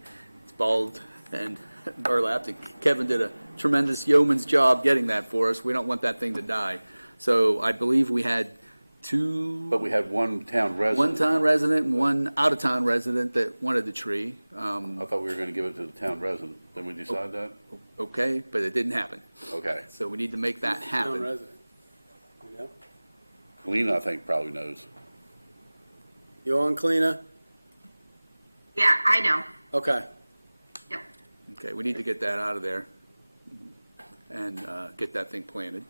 It's bald and burlapped, and Kevin did a tremendous yeoman's job getting that for us. We don't want that thing to die. So I believe we had But we had one town resident. one town resident and one out-of-town resident that wanted the tree. I thought we were gonna give it to the town resident. Did we decide that? Okay, but it didn't happen. Okay. So we need to make that Town happen. resident. You know? Lena, I think, probably knows. You on, Kalina? Yeah, I know. Okay. Yep. Okay, we need to get that out of there and get that thing planted.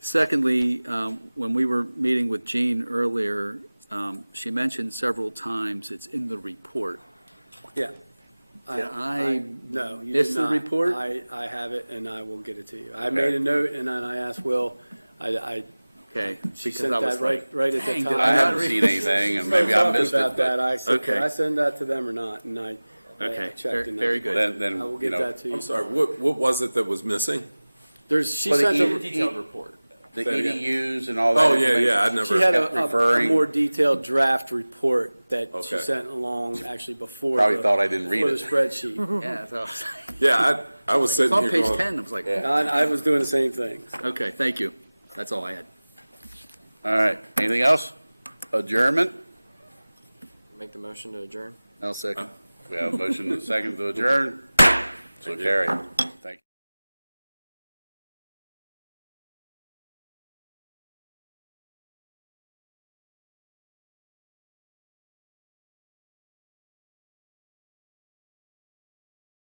Secondly, when we were meeting with Jean earlier, she mentioned several times it's in the report. Yeah. No, you miss did the not. report? I have it and I will get it to you. I made a note and then I asked Will, I Okay. She because sent I was that like, right at the "Dang, time. did I I not haven't read seen this?" anything, and Started maybe I talking missed it, about that. but I said, Okay. "Did I send that to them or not?" And I Okay, checked. and very good. then, I will you get know, that to you. I'm sorry, what was it that was missing? She Well, the sent E- a, Detailed report. the Say again? EDUs and all that Oh, yeah, information. yeah, I'd never. she had kept a referring. more detailed draft report that she Okay. sent along actually before. Probably thought I didn't read before it. the spreadsheet. Yeah, so I was Yeah, I was it's sitting on here page going, 10. I was like, I was doing the same thing. okay, thank you. That's all I had. All right, anything else? Adjournment? Make the motion to adjourn. I'll second. We have a motion and a second to adjourn, so carry.